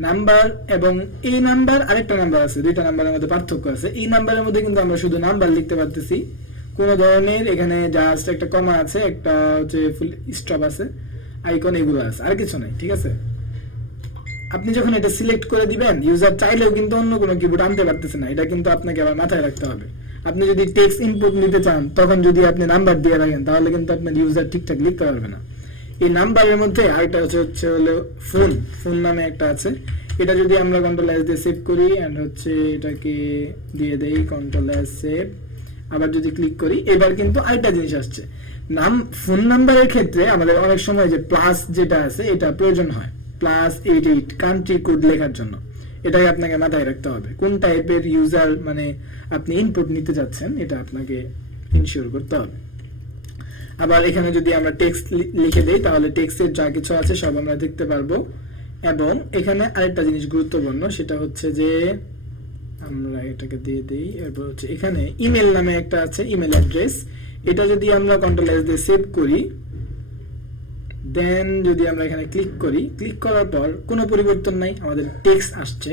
নাম্বার এবং এই নাম্বার আরেকটা নাম্বার আছে, দুইটা নাম্বারের মধ্যে পার্থক্য আছে। এই নাম্বারের মধ্যে কিন্তু আমরা শুধু নাম্বার লিখতে পারতেছি, কোনো ধরনের এখানে জাস্ট একটা কমা আছে, একটা হচ্ছে ফুল স্টপ আছে, আইকন এগুলো আছে, আর কিছু নাই। ঠিক আছে, আপনি যখন এটা সিলেক্ট করে দিবেন, ইউজার চাইলেও কিন্তু অন্য কোনো কিবোর্ড আনতে পারতেছে না, এটা কিন্তু আপনাকে আবার মাথায় রাখতে হবে। আপনি যদি টেক্সট ইনপুট নিতে চান, তখন যদি আপনি নাম্বার দিয়ে রাখেন, তাহলে কিন্তু আপনার ইউজার ঠিকঠাক লিখতে পারবে না। এই নাম্বারের মধ্যে আরেকটা হচ্ছে হলো ফোন, ফোন নামে একটা আছে। এটা যদি আমরা কন্ট্রোল এস দিয়ে সেভ করি, এন্ড হচ্ছে এটাকে দিয়ে দেই কন্ট্রোল এস সেভ, আবার যদি ক্লিক করি, এবার কিন্তু আরেকটা জিনিস আসছে। ফোন নাম্বারের ক্ষেত্রে আমাদের অনেক সময় যে প্লাস যেটা আছে এটা প্রয়োজন হয়, +88 কান্ট্রি কোড লেখার জন্য। এটাই আপনাকে মাথায় রাখতে হবে, কোন টাইপের ইউজার মানে আপনি ইনপুট নিতে যাচ্ছেন, এটা আপনাকে ইনশিওর করতে হবে। আবার এখানে যদি আমরা টেক্সট লিখে দেই, তাহলে টেক্সটের যা কিছু আছে সব আমরা দেখতে পারবো। এবং এখানে আরেকটা জিনিস গুরুত্বপূর্ণ, সেটা হচ্ছে যে আমরা এটাকে দিয়ে দেই, এরপর হচ্ছে এখানে ইমেল নামে একটা আছে, ইমেল অ্যাড্রেস। এটা যদি আমরা কন্ট্রোল এস দিয়ে সেভ করি, দেন যদি আমরা এখানে ক্লিক করি, ক্লিক করার পর কোনো পরিবর্তন নাই, আমাদের টেক্সট আসছে।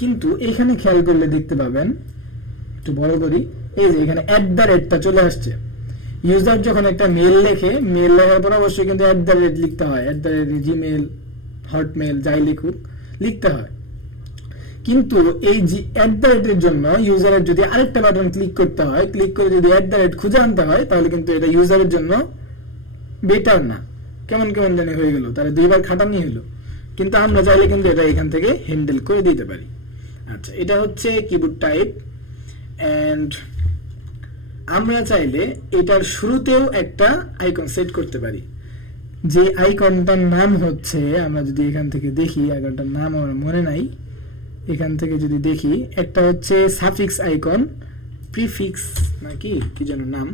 কিন্তু এখানে খেয়াল করলে দেখতে পাবেন, একটু বড় করি, এই যে এখানে @টা চলে আসছে। ইউজার যখন একটা মেল লেখে, মেল লেখার পর অবশ্যই কিন্তু লিখতে হয়, জিমেল, হটমেল, যাই লিখুক লিখতে হয়। কিন্তু এই এর জন্য ইউজারের যদি আরেকটা বাটন ক্লিক করতে হয়, ক্লিক করে যদি খুঁজে আনতে হয়, তাহলে কিন্তু এটা ইউজারের জন্য বেটার না, কেমন কেমন জানি হয়ে গেল, তারা দুইবার খাটানি হলো। কিন্তু আমরা চাইলে কিন্তু এটা এখান থেকে হ্যান্ডেল করে দিতে পারি। আচ্ছা, এটা হচ্ছে কিবোর্ড টাইপ, এন্ড আমরা চাইলে এটার শুরুতেও একটা আইকন সেট করতে পারি, যে আইকনটার নাম হচ্ছে, আমরা যদি এখান থেকে দেখি, আইকনটার নাম আমার মনে নাই, এখান থেকে যদি দেখি, একটা হচ্ছে সাফিক্স আইকন, প্রিফিক্স নাকি কি যেন নাম,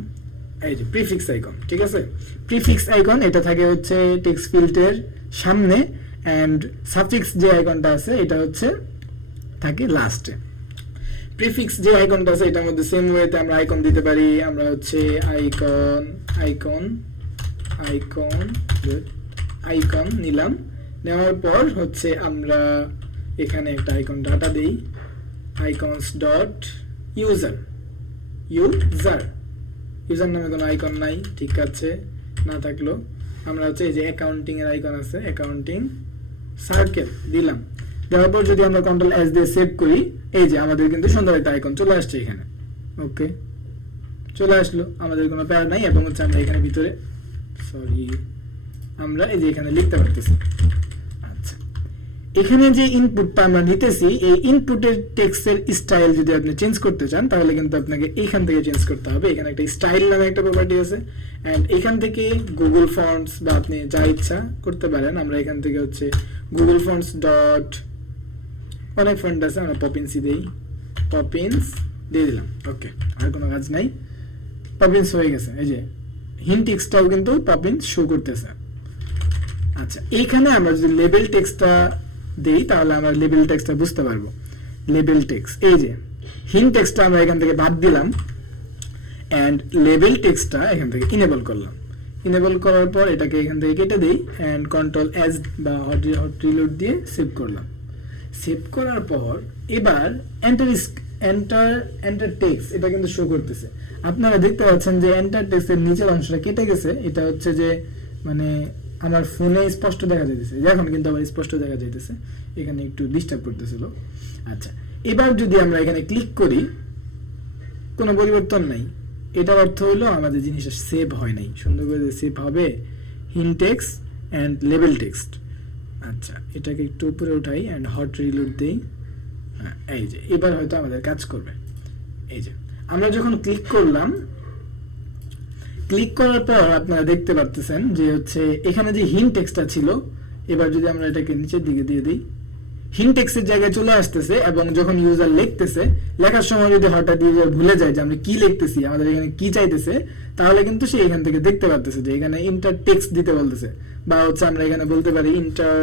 এই যে প্রিফিক্স আইকন। ঠিক আছে, প্রিফিক্স আইকন এটা থাকে হচ্ছে টেক্সট ফিল্ডের সামনে, এন্ড সাফিক্স যে আইকনটা আছে এটা হচ্ছে থাকে লাস্টে। প্রিফিক্স যে আইকনটা আছে এটার মধ্যে সেম ওয়েতে আমরা আইকন দিতে পারি। আমরা হচ্ছে আইকন আইকন আইকন আইকন নিলাম, নেওয়ার পর হচ্ছে আমরা এখানে একটা আইকন ডাটা দেই, আইকনস ডট ইউজার, ইউজার নামে কোনো আইকন নাই। ঠিক আছে, না থাকলো আমরা হচ্ছে এই যে অ্যাকাউন্টিং এর আইকন আছে, অ্যাকাউন্টিং সার্কেল দিলাম। দেওয়ার পর যদি আমরা কন্ট্রোল এস দিয়ে সেভ করি, এই যে আমাদের কিন্তু সুন্দর একটা আইকন চলে আসছে এখানে। ওকে, চলে আসলো, আমাদের কোনো প্যারা নাই। এবং হচ্ছে আমরা এখানে ভিতরে আমরা এই যে এখানে লিখতে পারতেছি। আচ্ছা, এখানে যে ইনপুটটা আমরা নিতেছি, এই ইনপুটের টেক্সটের স্টাইল যদি আপনি চেঞ্জ করতে চান, তাহলে কিন্তু আপনাকে এইখান থেকে চেঞ্জ করতে হবে। এখানে একটা স্টাইল নামে একটা প্রপার্টি আছে, এন্ড এখান থেকে গুগল ফন্টস বা আপনি যা ইচ্ছা করতে পারেন। আমরা এখান থেকে হচ্ছে গুগল ফন্টস ডট, অনেক ফন্ট আছে, আমরা পপিন্সি দেই, পপিন্স দিয়ে দিলাম। ওকে, আর কোনো কাজ নাই। পপিন্স হয়ে গেছে, এই যে হিন্ট টেক্সটটাও কিন্তু পপিন্স শো করতেছে। আচ্ছা, এইখানে আমরা যদি লেবেল টেক্সটটা দেই তাহলে আমরা লেবেল টেক্সটটা বুঝতে পারবো। লেবেল টেক্সট, এই যে হিন্ট টেক্সটটা আমরা এখান থেকে বাদ দিলাম অ্যান্ড লেবেল টেক্সটটা এখান থেকে ইনেবল করলাম। ইনেবল করার পর এটাকে এখান থেকে কেটে দেই অ্যান্ড কন্ট্রোল এস বা হট রিলোড দিয়ে সেভ করলাম। সেভ করার পর এবার এন্টার টেক্সট এটা কিন্তু শো করতেছে। আপনারা দেখতে পাচ্ছেন যে এন্টার টেক্সটের নিচের অংশটা কেটে গেছে। এটা হচ্ছে যে মানে আমার ফোনে স্পষ্ট দেখা যাইতেছে, এখন কিন্তু আবার স্পষ্ট দেখা যাইতেছে, এখানে একটু ডিস্টার্ব করতেছিল। আচ্ছা, এবার যদি আমরা এখানে ক্লিক করি কোনো পরিবর্তন নাই, এটার অর্থ হলো আমাদের জিনিসটা সেভ হয় নাই। সুন্দর করে সেভ হবে hint text and label text. আচ্ছা, এটাকে একটু উপরে উঠাই অ্যান্ড হট রিলোড দেই। হ্যাঁ, এই যে এবার হয়তো আমাদের কাজ করবে। এই যে আমরা যখন ক্লিক করলাম, ক্লিক করার পর আপনারা দেখতে পারতেছেন যে হচ্ছে এখানে যে হিন্ট টেক্সটটা ছিল, এবার যদি আমরা এটাকে নিচের দিকে দিয়ে দিই, হিন্ট টেক্সটের জায়গায় চলে আসতেছে এবং যখন ইউজার লিখতেছে, লেখার সময় যদি হঠাৎ ইউজার ভুলে যায় যে আমরা কি লিখতেছি, আমাদের এখানে কি চাইতেছে, তাহলে কিন্তু সে এখান থেকে দেখতে পারতেছে যে এখানে ইন্টার টেক্সট দিতে বলতেছে, বা হচ্ছে আমরা এখানে বলতে পারি ইন্টার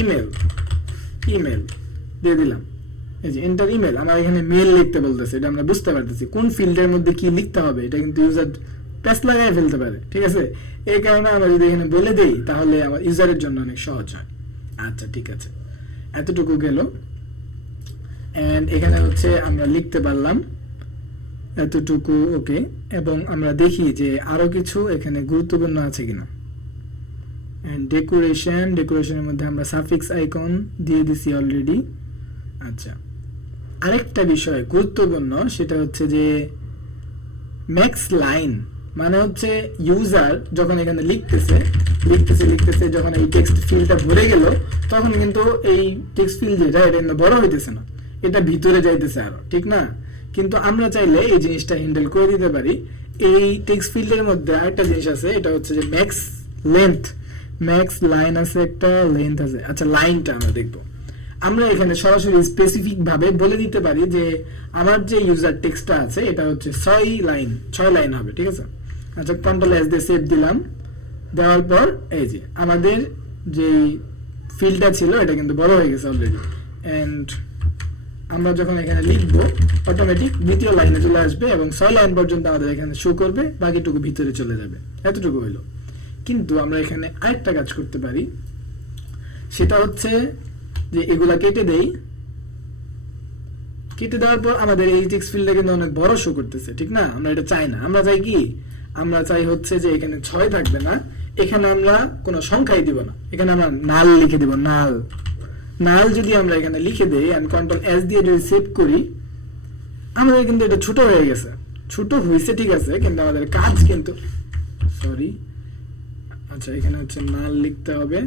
ইমেল দিয়ে দিলাম। এই যে এন্টার ইমেল, আমার এখানে মেল লিখতে বলতেছে, এটা আমরা বুঝতে পারতেছি কোন ফিল্ডের মধ্যে কি লিখতে হবে। এটা কিন্তু ইউজার প্যাচ লাগায় ফেলতে পারে, ঠিক আছে? এই কারণে আমরা যদি এখানে বলে দেই তাহলে আমার ইউজারের জন্য অনেক সহজ হয়। আচ্ছা, ঠিক আছে, এতটুকু গেল। এন্ড এখানে হচ্ছে আমরা লিখতে পারলাম এতটুকু, ওকে। এবং আমরা দেখি যে আরো কিছু এখানে গুরুত্বপূর্ণ আছে কিনা। এন্ড ডেকোরেশনের মধ্যে আমরা সাফিক্স আইকন দিয়ে দিছি অলরেডি। আচ্ছা, আরেকটা বিষয় গুরুত্বপূর্ণ, সেটা হচ্ছে যে ম্যাক্স লাইন, মানে হচ্ছে ইউজার যখন এখানে লিখতেছে যখন এই টেক্সট ফিল্ডটা ভরে গেল, তখন কিন্তু এই টেক্সট ফিল্ড যেটা এটা বড় হইতেছে না, এটা ভিতরে যাইতেছে আরো, ঠিক না? কিন্তু আমরা চাইলে এই জিনিসটা হ্যান্ডেল করে দিতে পারি। এই টেক্সট ফিল্ডের মধ্যে আরেকটা জিনিস আছে, এটা হচ্ছে যে ম্যাক্স লাইন আছে, একটা লেন্থ আছে। আচ্ছা, লাইনটা আমরা দেখবো। আমরা এখানে সরাসরি স্পেসিফিক ভাবে বলে দিতে পারি যে আমার যে ইউজার টেক্সটটা আছে এটা হচ্ছে 6 লাইন হবে, ঠিক আছে? আচ্ছা, কন্ট্রোল এস দিয়ে সেভ দিলাম। দেওয়ার পর এই যে আমাদের যে ফিল্ডটা ছিল এটা কিন্তু বড় হয়ে গেছে অলরেডি। এন্ড আমরা যখন এখানে লিখবো অটোমেটিক দ্বিতীয় লাইনে চলে আসবে এবং 6 লাইন পর্যন্ত আমাদের এখানে শো করবে, বাকিটুকু ভিতরে চলে যাবে। এতটুকু হইলো। কিন্তু আমরা এখানে আরেকটা কাজ করতে পারি, সেটা হচ্ছে যে এগুলা কেটে দেই। কেটে দেওয়ার পর আমাদের এই টেক্সট ফিল্ডটা কিন্তু অনেক বড় শো করতেছে, ঠিক না? আমরা এটা চাই না। আমরা চাই কি, আমরা চাই হচ্ছে যে এখানে 6 থাকবে না, এখানে আমরা কোনো সংখ্যাই দিব না, এখানে আমরা নাল লিখে দিব। নাল যদি আমরা এখানে লিখে দেই এন্ড কন্ট্রোল এস দিয়ে যদি সেভ করি, আমাদের কিন্তু এটা ছোট হয়ে গেছে। ছোট হয়েছে ঠিক আছে, কিন্তু আমাদের কাজ কিন্তু আচ্ছা, এখানে হচ্ছে নাল লিখতে হবে।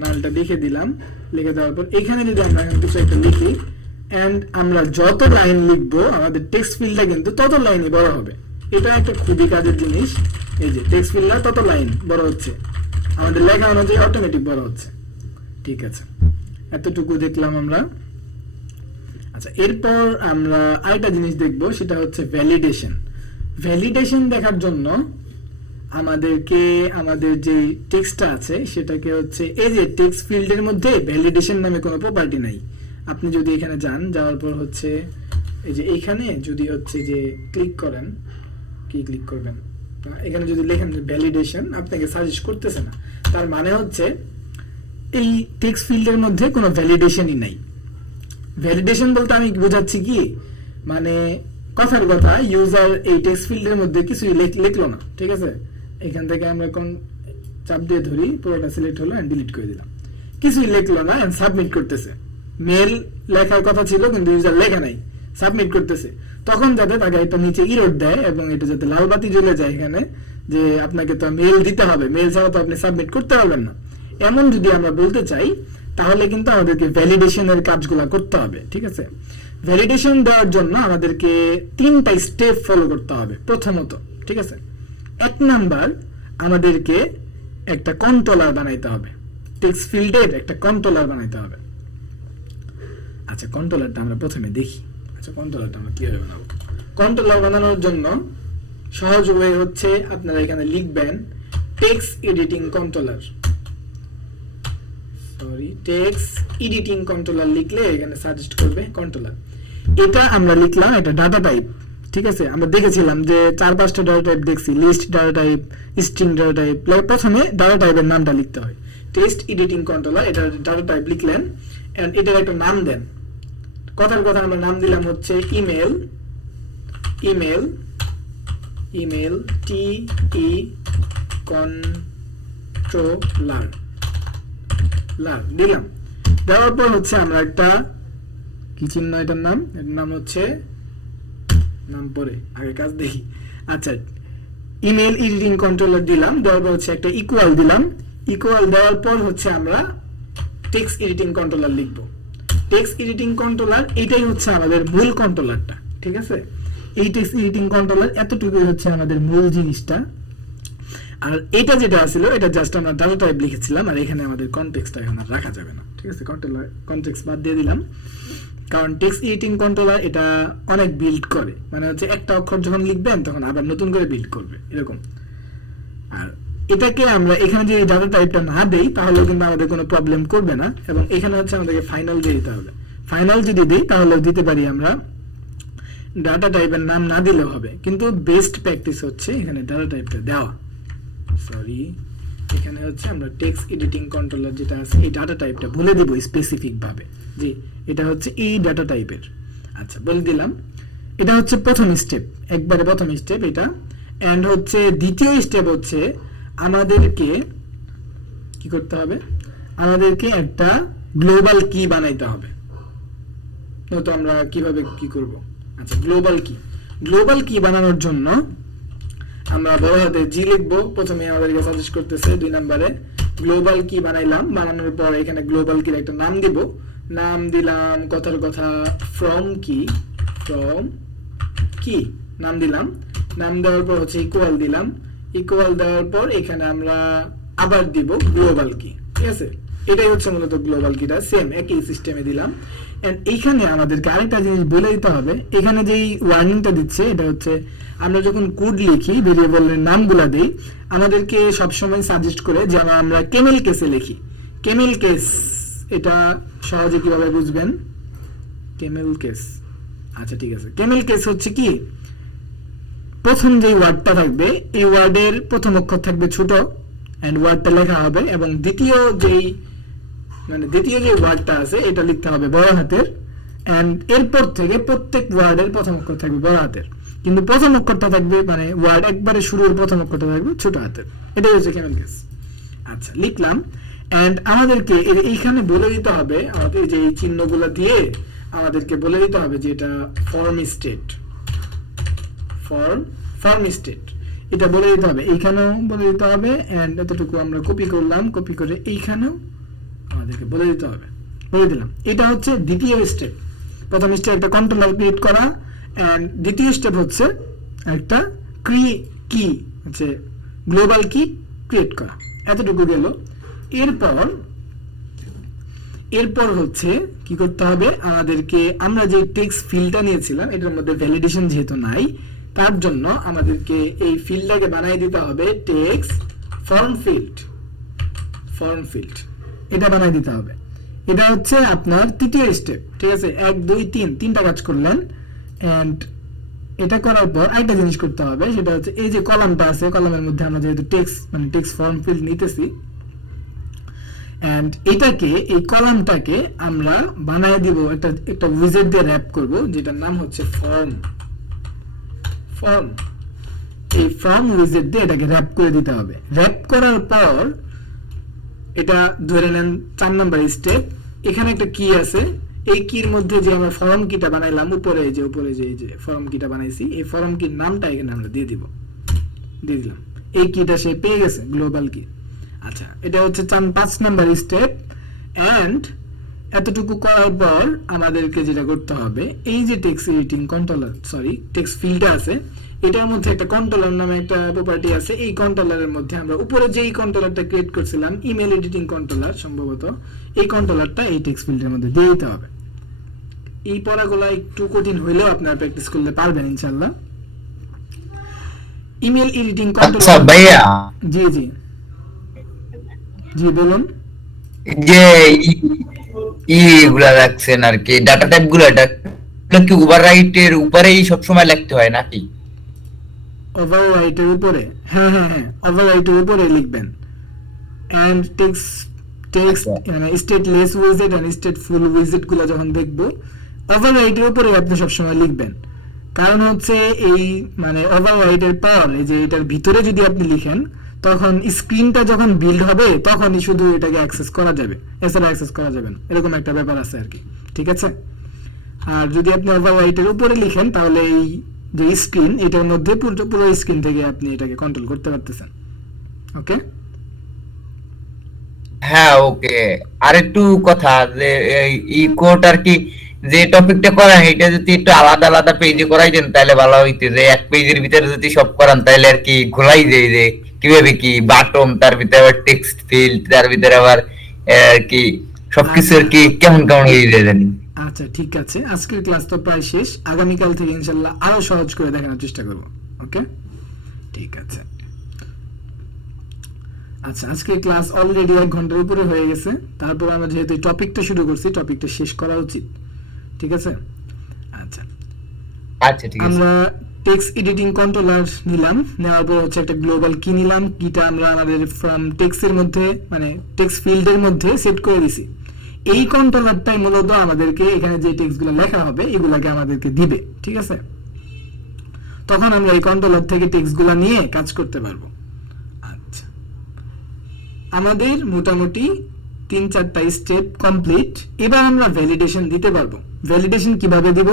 নালটা লিখে দিলাম। লিখে দেওয়ার পর এখানে যদি আমরা কিছু একটা লিখি এন্ড আমরা যত লাইন লিখবো আমাদের টেক্সট ফিল্ডটা কিন্তু তত লাইনই বড় হবে। এটা একটা খুবই কাজের জিনিস। এই যে টেক্সট ফিল্ডটা তত লাইন বড় হচ্ছে, আমাদের লেখা অনুযায়ী অটোমেটিক বড় হচ্ছে, ঠিক আছে? এতটুকু দেখলাম আমরা। আচ্ছা, এরপর আমরা আরেকটা জিনিস দেখবো, সেটা হচ্ছে ভ্যালিডেশন দেখার জন্য আমাদেরকে আমাদের যে টেক্সটটা আছে সেটাকে হচ্ছে এই যে টেক্সট ফিল্ডের মধ্যে ভ্যালিডেশন নামে কোনো প্রপার্টি নাই। আপনি যদি এখানে যাওয়ার পর হচ্ছে এই যে এইখানে যদি হচ্ছে যে ক্লিক করেন, কি ক্লিক করবেন, এখানে যদি লেখেন ভ্যালিডেশন, আপনাকে সাজেস্ট করতেছে না। তার মানে হচ্ছে এই টেক্সট ফিল্ডের মধ্যে কোনো ভ্যালিডেশনই নাই। ভ্যালিডেশন বলতে আমি বোঝাচ্ছি কি, মানে কথার কথা ইউজার এই টেক্সট ফিল্ডের মধ্যে কিছুই লিখলো না, ঠিক আছে? এখান থেকে আমরা কোন চাপ দিয়ে ধরি, পুরোটা সিলেক্ট হলো এন্ড ডিলিট করে দিলাম। কিছুই লিখলো না এন্ড সাবমিট করতেছে। মেল লেখার কথা ছিল কিন্তু ইউজার লেখা নাই, সাবমিট করতেছে। তখন যাতে তাকে একটা নিচে ইরর দেয় এবং এটা যাতে লাল বাতি জ্বলে যায় এখানে, যে আপনাকে তো মেল দিতে হবে, মেল ছাড়া তো আপনি সাবমিট করতে পারবেন না, এমন যদি আমরা বলতে চাই তাহলে কিন্তু আমাদেরকে ভ্যালিডেশনের কাজগুলো করতে হবে, ঠিক আছে? ভ্যালিডেশন দেওয়ার জন্য আমাদেরকে 3টা স্টেপ ফলো করতে হবে। প্রথমত, ঠিক আছে, 1 নাম্বার আমাদেরকে একটা কন্ট্রোলার বানাইতে হবে, টেক্সট ফিল্ডের একটা কন্ট্রোলার বানাইতে হবে। আচ্ছা, কন্ট্রোলারটা আমরা প্রথমে দেখি। আচ্ছা, কন্ট্রোলারটা আমরা কিভাবে বানাবো? কন্ট্রোলার বানানোর জন্য সহজ ওয়ে হচ্ছে আপনারা এখানে লিখবেন text editing controller, text editing controller লিখলে এখানে সাজেস্ট করবে কন্ট্রোলার। এটা আমরা লিখলাম, এটা ডাটা টাইপ, ঠিক আছে। আমরা দেখেছিলাম যে 4-5টা ডাটা টাইপ দেখছি, list data type, string data type. প্রথমে ডাটা টাইপের নামটা লিখতে হয়, টেক্সট এডিটিং কন্ট্রোলার, এটা ডাটা টাইপ লিখলেন এন্ড এটার একটা নাম দেন। কথার কথা আমরা নাম দিলাম হচ্ছে ইমেল, টি ই কন্ট্রোলার দিলাম। দেওয়ার পর হচ্ছে আমরা একটা কি চিহ্ন, এটার নাম হচ্ছে, নাম পরে আগে কাজ দেখি। আচ্ছা, ইমেল এডিটিং কন্ট্রোলার দিলাম, দেওয়ার পর হচ্ছে একটা ইকুয়াল দিলাম। ইকুয়াল দেওয়ার পর হচ্ছে আমরা টেক্সট এডিটিং কন্ট্রোলার লিখবো। টেক্সট এডিটিং কন্ট্রোলার এটাই হচ্ছে আমাদের মূল কন্ট্রোলারটা, ঠিক আছে। এই টেক্সট এডিটিং কন্ট্রোলার এতটুকুই হচ্ছে আমাদের মূল জিনিসটা। আর এটা যেটা ছিল এটা জাস্ট আমরা ডাটা টাইপ লিখেছিলাম, আর এখানে আমাদের কনটেক্সটটা এখন আর রাখা যাবে না, ঠিক আছে। কনটেক্সট বাদ দিয়ে দিলাম, কারণ টেক্সট এডিটিং কন্ট্রোলার এটা অনেক বিল্ড করে, মানে হচ্ছে একটা অক্ষর যখন লিখবেন তখন আবার নতুন করে বিল্ড করবে এরকম। আর এটাকে আমরা এখানে যে ডাটা টাইপটা না দেই তাহলে কিন্তু আমাদের কোনো প্রবলেম করবে না, এবং এখানে হচ্ছে আমাদেরকে ফাইনাল দিয়ে দিতে হবে। ফাইনাল যদি দিই তাহলে দিতে পারি আমরা, ডাটা টাইপের নাম না দিলেও হবে, কিন্তু বেস্ট প্র্যাকটিস হচ্ছে এখানে ডাটা টাইপটা দেওয়া। এখানে হচ্ছে আমরা টেক্সট এডিটিং কন্ট্রোলার যেটা আছে এই ডাটা টাইপটা বলে দেব স্পেসিফিক ভাবে, যে এটা হচ্ছে এই ডাটা টাইপের। আচ্ছা, বলে দিলাম। এটা হচ্ছে প্রথম স্টেপ, একবারে প্রথম স্টেপ এটা। এন্ড হচ্ছে দ্বিতীয় স্টেপ হচ্ছে আমাদেরকে কি করতে হবে, আমাদেরকে একটা গ্লোবাল কি বানাইতে হবে। তো আমরা কিভাবে কি করব? আচ্ছা, গ্লোবাল কি বানানোর জন্য আমরা বড় হাতে জি লিখবো। প্রথমে আমাদেরকে সাজেস্ট করতেছে 2 নম্বরে গ্লোবাল কি বানাইলাম, বানানোর পর এখানে গ্লোবাল কির একটা নাম দিব। নাম দিলাম কথার কথা ফ্রম কি নাম দিলাম। নাম দেওয়ার পর হচ্ছে ইকুয়াল দিলাম। ইকুয়াল দেওয়ার পর এখানে আমরা আবার দিব গ্লোবাল কি, ঠিক আছে। এটাই হচ্ছে মূলত গ্লোবাল কিটা, সেম একই সিস্টেমে দিলাম। এন্ড এইখানে আমাদেরকে আরেকটা জিনিস বলে দিতে হবে, এখানে যেই ওয়ার্নিংটা দিচ্ছে এটা হচ্ছে আমরা যখন কোড লিখি, ভেরিয়েবলের নামগুলা দেই, আমাদেরকে সবসময় সাজেস্ট করে যে আমরা কেমেল কেসে লিখি। কেমেল কেস এটা সহজে কিভাবে বুঝবেন? কেমেল কেস, আচ্ছা ঠিক আছে। কেমেল কেস হচ্ছে কি, প্রথম যে ওয়ার্ডটা থাকবে এই ওয়ার্ডের প্রথম অক্ষর থাকবে ছোট এন্ড ওয়ার্ডটা লেখা হবে, এবং দ্বিতীয় যে ওয়ার্ডটা আছে এটা লিখতে হবে বড় হাতের, এন্ড এরপর থেকে প্রত্যেক ওয়ার্ডের প্রথম অক্ষর থাকবে বড় হাতের, কিন্তু প্রথম অক্ষরটা থাকবে মানে ওয়ার্ড একবারে শুরুর প্রথম অক্ষরটা থাকবে ছোট হাতের। এটাই হচ্ছে কেমেল কেস। আচ্ছা, লিখলাম। এন্ড আমাদেরকে এইখানে বলে দিতে হবে, আমাদের যে এই চিহ্নগুলো দিয়ে আমাদেরকে বলে দিতে হবে যে এটা ফর্ম স্টেট, এটা বলে দিতে হবে, এইখানেও বলে দিতে হবে। এন্ড এতটুকু আমরা কপি করলাম, কপি করে এইখানেও আমাদেরকে বলে দিতে হবে, বলে দিলাম। এটা হচ্ছে দ্বিতীয় স্টেপ। প্রথম স্টেপ একটা কন্ট্রোলার ক্রিয়েট করা, এন্ড দ্বিতীয় স্টেপ হচ্ছে একটা কি হচ্ছে গ্লোবাল কি ক্রিয়েট করা। এতটুকু গেল। এরপর হচ্ছে কি করতে হবে, আমাদেরকে আমরা যে টেক্সট ফিল্ডটা নিয়েছিলাম এটার মধ্যে ভ্যালিডেশন যেহেতু নাই, তার জন্য আমাদেরকে এই ফিল্ডটাকে বানিয়ে দিতে হবে টেক্সট ফর্ম ফিল্ড। এটা বানিয়ে দিতে হবে। এটা হচ্ছে আপনার তৃতীয় স্টেপ, ঠিক আছে। 1 2 3 তিনটা কাজ করলেন। এন্ড এটা করার পর আরেকটা জিনিস করতে হবে, সেটা হচ্ছে এই যে কলামটা আছে, কলামের মধ্যে আমরা যেহেতু টেক্সট ফর্ম ফিল্ড নিতেছি, এন্ড এটাকে এই কলামটাকে আমরা বানায় দিব একটা উইজেট দিয়ে র‍্যাপ করব, যেটার নাম হচ্ছে ফর্ম। এই ফর্ম উইজেট দিয়ে এটাকে র‍্যাপ করে দিতে হবে। র‍্যাপ করার পর এটা ধরে নেন 4 নাম্বার স্টেপ। এখানে একটা কি আছে, এই কির মধ্যে যে আমরা ফর্ম কিটা বানাইলাম, উপরে যে ফর্ম কিটা বানাইছি, এই ফর্ম কির নামটা এখানে আমরা দিয়ে দিলাম। এই কিটা সে পেয়ে গেছে, গ্লোবাল কি। আচ্ছা, এটা হচ্ছে 5 নাম্বার স্টেপ। এন্ড এতটুকু করার পর আমাদেরকে যেটা করতে হবে, এই যে টেক্সট এডিটিং কন্ট্রোলার টেক্সট ফিল্ডটা আছে, এটার মধ্যে একটা কন্ট্রোলার নামে একটা প্রপার্টি আছে। এই কন্ট্রোলারের মধ্যে আমরা উপরে যেই কন্ট্রোলারটা ক্রিয়েট করছিলাম, ইমেল এডিটিং কন্ট্রোলার সম্ভবত, এই কন্ট্রোলারটা এই টেক্সট ফিল্ডের মধ্যে দিয়ে দিতে হবে। এই পড়াগুলো একটু কঠিন হইলেও আপনারা প্র্যাকটিস করলে পারবেন ইনশাআল্লাহ। ইমেল এডিটিং আচ্ছা কন্ট্রোলার। ভাইয়া, জি জি জি বলুন। এই যে গুলা রাখছেন আর কি, ডাটা টাইপ গুলা, এটা এগুলো কি ওভাররাইটের উপরেই সবসময় লিখতে হয় নাকি? ওভাররাইটের উপরে, হ্যাঁ হ্যাঁ হ্যাঁ, ওভাররাইটের উপরে লিখবেন। এন্ড টেক্সট আচ্ছা মানে স্টেটলেস উইজেট এন্ড স্টেটফুল উইজেট গুলো যখন দেখবো, ওভাররাইটের উপরে আপনি সবসময় লিখবেন। কারণ হচ্ছে এই মানে ওভাররাইটের পর এই যে এটার ভিতরে যদি আপনি লিখেন, তখন স্ক্রিনটা যখন বিল্ড হবে তখনই শুধু এটাকে অ্যাক্সেস করা যাবে, এছাড়া অ্যাক্সেস করা যাবে না, এরকম একটা ব্যাপার আছে আর কি। ঠিক আছে। আর যদি আপনি ওভাররাইটের উপরে লিখেন তাহলে এই যে স্ক্রিন, এটার মধ্যে পুরো পুরো স্ক্রিন থেকে আপনি এটাকে কন্ট্রোল করতে পারতেছেন। ওকে। হ্যাঁ ওকে। আর একটু কথা যে এই কোড আর কি, যে টপিকটা করেন এটা যদি একটু আলাদা আলাদা পেজে করাই দেন তাহলে ভালো হইতো। যে এক পেজের ভিতরে যদি সব করান তাহলে আর কি ঘোলাই যায় যে কিভাবে কি বাটন, তার ভিতরে আবার টেক্সট ফিল্ড, তার ভিতরে আবার আর কি সবকিছু আচ্ছা আর কি কেমন কেমন হয়ে যায় জানি। আচ্ছা ঠিক আছে, আজকের ক্লাস তো প্রায় শেষ, আগামীকাল থেকে ইনশাল্লাহ আরো সহজ করে দেখানোর চেষ্টা করব। ওকে, ঠিক আছে। আচ্ছা, আজকের ক্লাস অলরেডি 1 ঘন্টার উপরে হয়ে গেছে। তারপর আমরা যেহেতু টপিকটা শুরু করছি, টপিকটা শেষ করা উচিত। ঠিক আছে। আচ্ছা, আচ্ছা ঠিক আছে। আমরা টেক্সট এডিটিং কন্ট্রোলার নিলাম, নেওয়ার পর হচ্ছে একটা গ্লোবাল কি নিলাম, কিটা আমরা আমাদের ফ্রম টেক্সটের মধ্যে মানে টেক্সট ফিল্ডের মধ্যে সেট করে দিছি। এই কন্ট্রোলারটাই মূলত আমাদেরকে এখানে যে টেক্সটগুলো লেখা হবে এগুলাকে আমাদেরকে দিবে। ঠিক আছে। তখন আমরা এই কন্ট্রোলার থেকে টেক্সটগুলো নিয়ে কাজ করতে পারবো। আচ্ছা, আমাদের মোটামুটি 3-4টা স্টেপ কমপ্লিট। এবার আমরা ভ্যালিডেশন দিতে পারবো। ভ্যালিডেশন কিভাবে দিব?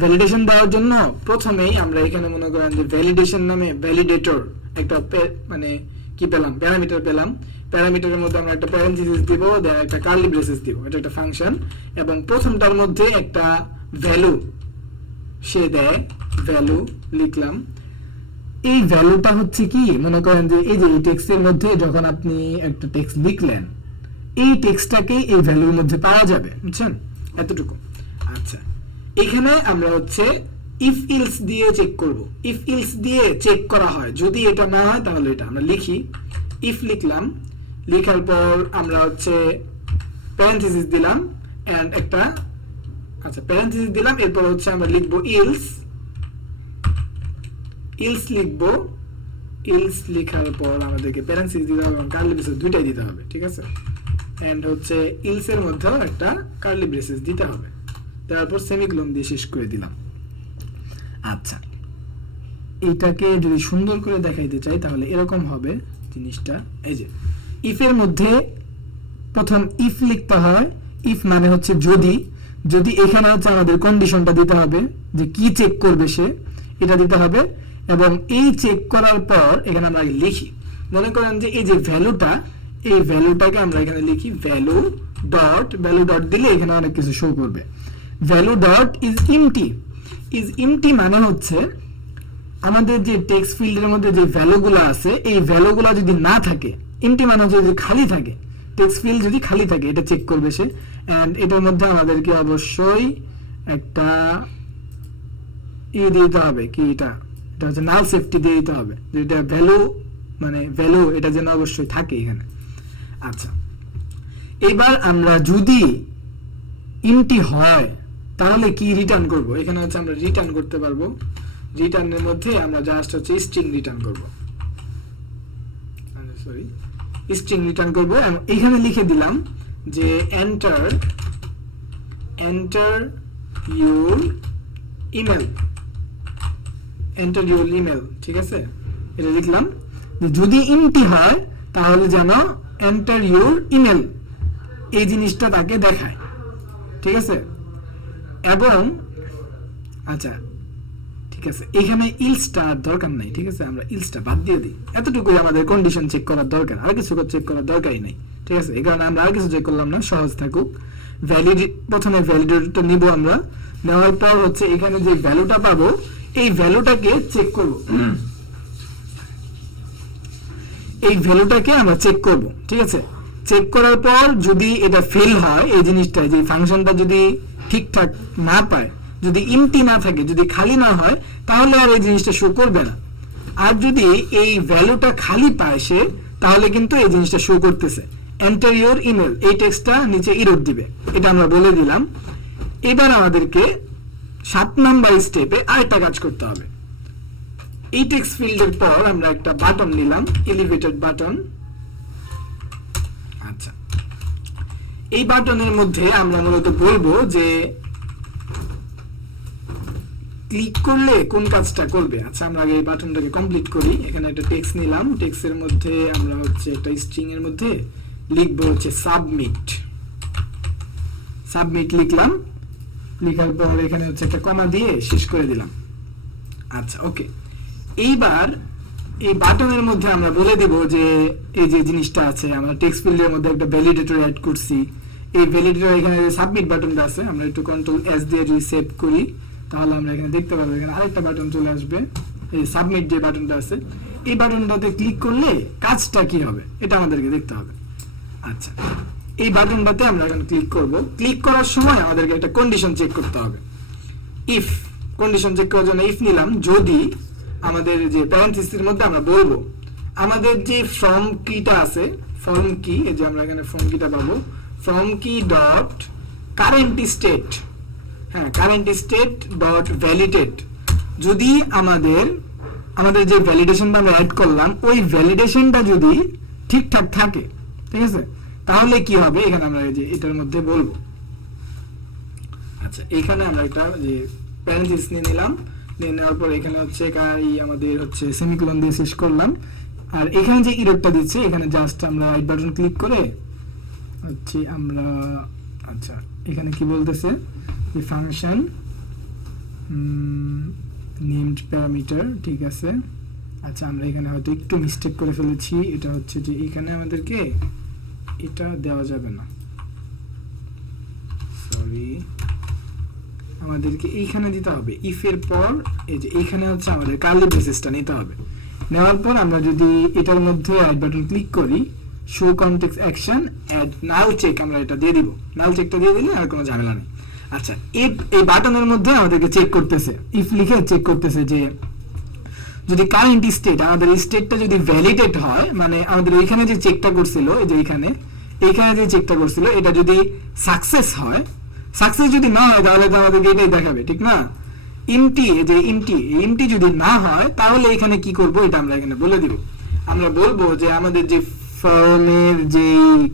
ভ্যালিডেশন দেওয়ার জন্য প্রথমেই আমরা এখানে মনে করেন যে ভ্যালিডেশন নামে ভ্যালিডেটর একটা মানে কি পেলাম, প্যারামিটার পেলাম। প্যারামিটারের মধ্যে আমরা একটা প্যারেনথেসিস দিব, দেন একটা কার্লি ব্রেসেস দিব, এটা একটা ফাংশন। এবং প্রথমটার মধ্যে একটা ভ্যালু সে দেয়, ভ্যালু লিখলাম। এই ভ্যালুটা হচ্ছে কি, মনে করেন যে এই যে এই টেক্সটের মধ্যে যখন আপনি একটা টেক্সট লিখলেন, এই টেক্সটটাকে এই ভ্যালুর মধ্যে পাওয়া যাবে, বুঝছেন? এতটুকু। আচ্ছা, এখানে আমরা হচ্ছে ইফ ইলস দিয়ে চেক করব। ইফ ইলস দিয়ে চেক করা হয়, যদি এটা না হয় তাহলে এটা আমরা লিখি। ইফ লিখলাম, লেখার পর আমরা হচ্ছে প্যারেনথেসিস দিলাম এন্ড একটা, আচ্ছা প্যারেনথেসিস দিলাম, এরপর হচ্ছে আমরা লিখব ইলস। ইলস লিখব। ইলস লেখার পর আমাদেরকে প্যারেনথেসিস দিতে হবে এবং কার্লি ব্রেসেস দুইটাই দিতে হবে। ঠিক আছে। এন্ড হচ্ছে ইলস এর মধ্যেও একটা কার্লি ব্রেসেস দিতে হবে। তারপর সেমিকোলন দিয়ে শেষ করে দিলাম। আচ্ছা, এটাকে যদি সুন্দর করে দেখাইতে চাই তাহলে এরকম হবে জিনিসটা। এই যে ইফ এর মধ্যে প্রথম ইফ লিখতে হয়। ইফ মানে হচ্ছে যদি, যদি এখানে হচ্ছে আমাদের কন্ডিশনটা দিতে হবে যে কি চেক করবে সে, এটা দিতে হবে। এবং এই চেক করার পর এখানে আমরা লিখি, মনে করেন যে এই যে ভ্যালুটা, এই ভ্যালুটাকে আমরা এখানে লিখি ভ্যালু ডট, ভ্যালু ডট দিলে এখানে অনেক কিছু শো করবে। Value dot is empty. Is empty মানে হচ্ছে আমাদের যে টেক্সট ফিল্ডের মধ্যে যে ভ্যালুগুলো আছে, এই ভ্যালুগুলো যদি না থাকে, এমটি মানে হচ্ছে যদি খালি থাকে, টেক্সট ফিল্ড যদি খালি থাকে এটা চেক করবে সে। এন্ড এটার মধ্যে আমাদেরকে অবশ্যই একটা দিতে হবে, কি এটা, এটা হচ্ছে নাল সেফটি দিয়ে দিতে হবে, যেটা ভ্যালু মানে ভ্যালু এটা যেন অবশ্যই থাকে এখানে। আচ্ছা, এবার আমরা যদি ইমটি হয় তাহলে কি রিটার্ন করব? এখানে হচ্ছে আমরা রিটার্ন করতে পারবো। রিটার্নের মধ্যে আমরা জাস্ট হচ্ছে স্ট্রিং রিটার্ন করব, সরি স্ট্রিং রিটার্ন করব। এখানে লিখে দিলাম যে enter your email, enter your email. ঠিক আছে, এটা লিখলাম যে যদি ইমটি হয় তাহলে যেন এন্টার ইউর ইমেল এই জিনিসটা তাকে দেখায়। ঠিক আছে। এবং আচ্ছা ঠিক আছে, এখানে ইলসটা দরকার নাই। ঠিক আছে, আমরা ইলসটা বাদ দিয়ে দিই। এতটুকুই আমাদের কন্ডিশন চেক করার দরকার, আর কিছু চেক করার দরকারই নেই। ঠিক আছে, এই কারণে আমরা আর কিছু চেক করলাম না, সহজ থাকুক। প্রথমে ভ্যালিডেটরটা নিব আমরা, নেওয়ার পর হচ্ছে এখানে যে ভ্যালুটা পাবো এই ভ্যালুটাকে চেক করব। এই ভ্যালুটাকে আমরা চেক করব। ঠিক আছে, চেক করার পর যদি এটা ফেল হয়, এই জিনিসটা যে ফাংশনটা যদি ঠিকঠাক না পায়, যদি ইমটি না থাকে, যদি খালি না হয়, তাহলে আর এই জিনিসটা শো করবে না। আর যদি এই ভ্যালুটা খালি পায় সে, তাহলে কিন্তু এই জিনিসটা শো করতেছে এন্টার ইওর ইমেল, এই টেক্সটটা নিচে ইরর দিবে, এটা আমরা বলে দিলাম। এবার আমাদেরকে 7 নাম্বার স্টেপে আরেকটা কাজ করতে হবে। এই টেক্সট ফিল্ডের পর আমরা একটা বাটন নিলাম, এলিভেটেড বাটন। আচ্ছা, এই বাটনের মধ্যে আমরা মূলত বলবো যে ক্লিক করলে কোন কাজটা করবে। আচ্ছা, আমরা আগে এই বাটনটাকে কমপ্লিট করি। এখানে একটা টেক্সট নিলাম, টেক্সটের মধ্যে আমরা হচ্ছে একটা স্ট্রিং এর মধ্যে লিখবো হচ্ছে সাবমিট। সাবমিট লিখলাম, লেখার পর এখানে হচ্ছে একটা কমা দিয়ে শেষ করে দিলাম। আচ্ছা, ওকে। এইবার এই বাটনের মধ্যে আমরা বলে দেব যে এই যে জিনিসটা আছে, আমরা টেক্সট ফিল্ডের মধ্যে একটা ভ্যালিডেটর অ্যাড করছি। এই ভ্যালিডেটর এখানে সাবমিট বাটনটা আছে, আমরা একটু কন্ট্রোল এস দিয়ে যদি সেভ করি তাহলে আমরা এখানে দেখতে পাবো এখানে আরেকটা বাটন চলে আসবে, এই সাবমিট যে বাটনটা আছে। এই বাটনটাতে ক্লিক করলে কাজটা কি হবে এটা আমাদেরকে দেখতে হবে। আচ্ছা, এই বাটনটাতে আমরা এখন ক্লিক করব। ক্লিক করার সময় আমাদেরকে একটা কন্ডিশন চেক করতে হবে। ইফ কন্ডিশন চেক করার জন্য ইফ নিলাম, যদি আমাদের যে প্যারেন্থেসিসের মধ্যে আমরা বলবো আমাদের যে ফ্রম কিটা আছে, ফর্ম কি, এই যে আমরা এখানে ফর্ম কিটা পাবো, ফর্ম কি ডট কারেন্ট স্টেট, হ্যাঁ কারেন্ট স্টেট ডট ভ্যালিডেট, যদি আমাদের যে ভ্যালিডেশনটা আমরা অ্যাড করলাম ওই ভ্যালিডেশনটা যদি ঠিকঠাক থাকে, ঠিক আছে, তাহলে কি হবে এখানে আমরা এই যে এটার মধ্যে বলবো। আচ্ছা, এখানে আমরা একটা যে প্যারেন্থেসিস নিয়ে নিলাম, নিয়ে নেওয়ার পর এখানে হচ্ছে আমাদের হচ্ছে সেমিকোলন দিয়ে শেষ করলাম। আর এখানে যে ইররটা দিচ্ছে এখানে জাস্ট আমরা রাইট বাটন ক্লিক করে হচ্ছে আমরা, আচ্ছা এখানে কি বলতেছে যে ফাংশন নেমড প্যারামিটার, ঠিক আছে। আচ্ছা, আমরা এখানে হয়তো একটু মিস্টেক করে ফেলেছি, এটা হচ্ছে যে এখানে আমাদেরকে এটা দেওয়া যাবে না, সরি, আমাদেরকে এইখানে দিতে হবে ইফ এর পর এই যে এইখানে হচ্ছে আমাদের কার্লি ব্রেসেসটা নিতে হবে। নেওয়ার পর আমরা যদি এটার মধ্যে রাইট বাটন ক্লিক করি, শো কনটেক্সট অ্যাকশন অ্যাড নাল চেক, আমরা এটা দিয়ে দিব, নাল চেকটা দিয়ে দিলে আর কোনো ঝামেলা নেই। আচ্ছা, এই বাটনের মধ্যে আমাদেরকে চেক করতেছে, ইফ লিখে চেক করতেছে যে যদি কারেন্ট স্টেট, আমাদের স্টেটটা যদি ভ্যালিডেট হয়, মানে আমাদের এইখানে যে চেকটা করছিল, এই যে এইখানে যে চেকটা করছিল এটা যদি সাকসেস হয়, সাকসেস যদি না হয় তাহলে তো আমাদেরকে এটাই দেখাবে, ঠিক না। ইমটি যদি না হয় তাহলে এখানে কি করব এটা আমরা এখানে বলে দিব। আমরা বলবো যে আমাদের যে ফর্মের যে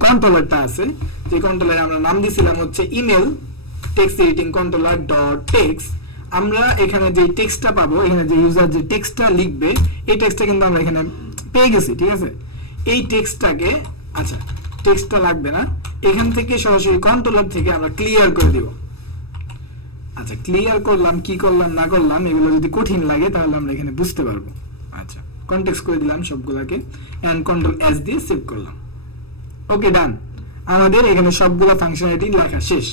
কন্ট্রোলারটা আছে, যে কন্ট্রোলারে আমরা নাম দিয়েছিলাম হচ্ছে email text editing controller dot text, আমরা এখানে যে টেক্সটটা পাবো, এখানে যে ইউজার যে টেক্সটটা লিখবে এই টেক্সটটা কিন্তু আমরা এখানে পেয়ে গেছি, ঠিক আছে। এই টেক্সটটাকে, আচ্ছা টেক্সটটা লাগবে না, এখান থেকে সরাসরি কন্ট্রোলার থেকে আমরা ক্লিয়ার করে দিব। আচ্ছা, ক্লিয়ার করলাম, কি করলাম না করলাম এগুলো যদি কঠিন লাগে তাহলে আমরা এখানে বুঝতে পারবো। আচ্ছা, কনটেক্সট করে দিলাম সবগুলাকে এন্ড কন্ট্রোল এস দিয়ে সেভ করলাম। ওকে, ডান, আমাদের এখানে সবগুলো ফাংশনালিটি লেখা শেষ।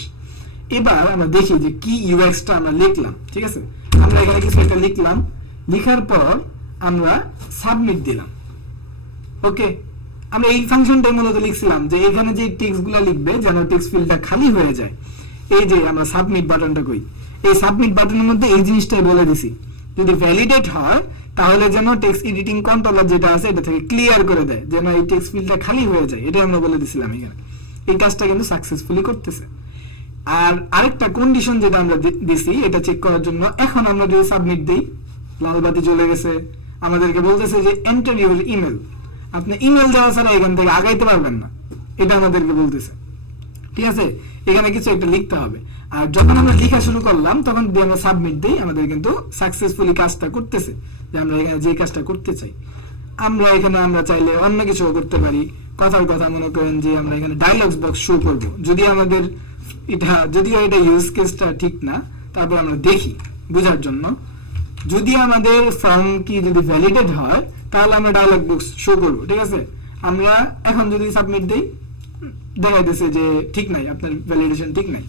এবার আমরা দেখি যে কি ইউএক্সটা আমরা লিখলাম, ঠিক আছে। আমরা এখানে কিছু একটা লিখলাম, লেখার পর আমরা সাবমিট দিলাম। ওকে, আমরা এই ফাংশনটাই মূলত লিখছিলাম যে এখানে যে টেক্সটগুলো লিখবে যেন টেক্সট ফিল্ডটা খালি হয়ে যায়। এই যে আমরা সাবমিট বাটনটা কই, এই সাবমিট বাটনের মধ্যে এই জিনিসটাই বলে দিছি, যদি ভ্যালিডেট হয় তাহলে যেন টেক্সট এডিটিং কন্ট্রোলার যেটা আছে এটা থেকে ক্লিয়ার করে দেয়, যেন এই টেক্সট ফিল্ডটা খালি হয়ে যায়, এটা আমরা বলে দিছিলাম এখানে। এই কাজটা কিন্তু সাকসেসফুলি করতেছে। আর আরেকটা কন্ডিশন যেটা আমরা দিছি এটা চেক করার জন্য, এখন আমরা যদি সাবমিট দেই, লাল বাতি জ্বলে গেছে, আমাদেরকে বলতেছে যে এন্টার ইউর ইমেল, আপনি ইমেল দেওয়া ছাড়া এখান থেকে আগাইতে পারবেন না, এটা আমাদেরকে বলতেছে, ঠিক আছে। এখানে কিছু একটা লিখতে হবে। আর যখন আমরা লেখা শুরু করলাম তখন যদি আমরা সাবমিট দিই আমাদের কিন্তু সাকসেসফুলি কাজটা করতেছে, যে আমরা এখানে যে কাজটা করতে চাই। আমরা এখানে আমরা চাইলে অন্য কিছু করতে পারি, কথার কথা মনে করেন যে আমরা এখানে ডায়লগস বক্স শো করব, যদি আমাদের যদিও এটা ইউজ কেসটা ঠিক না, তারপর আমরা দেখি বোঝার জন্য। যদি আমাদের ফর্ম কি যদি ভ্যালিডেট হয় তাহলে আমরা ডায়লগ বক্স শো করব, ঠিক আছে। আমরা এখন যদি সাবমিট দেই দেখা দিচ্ছে যে ঠিক নাই, আপনার ভ্যালিডেশন ঠিক নাই।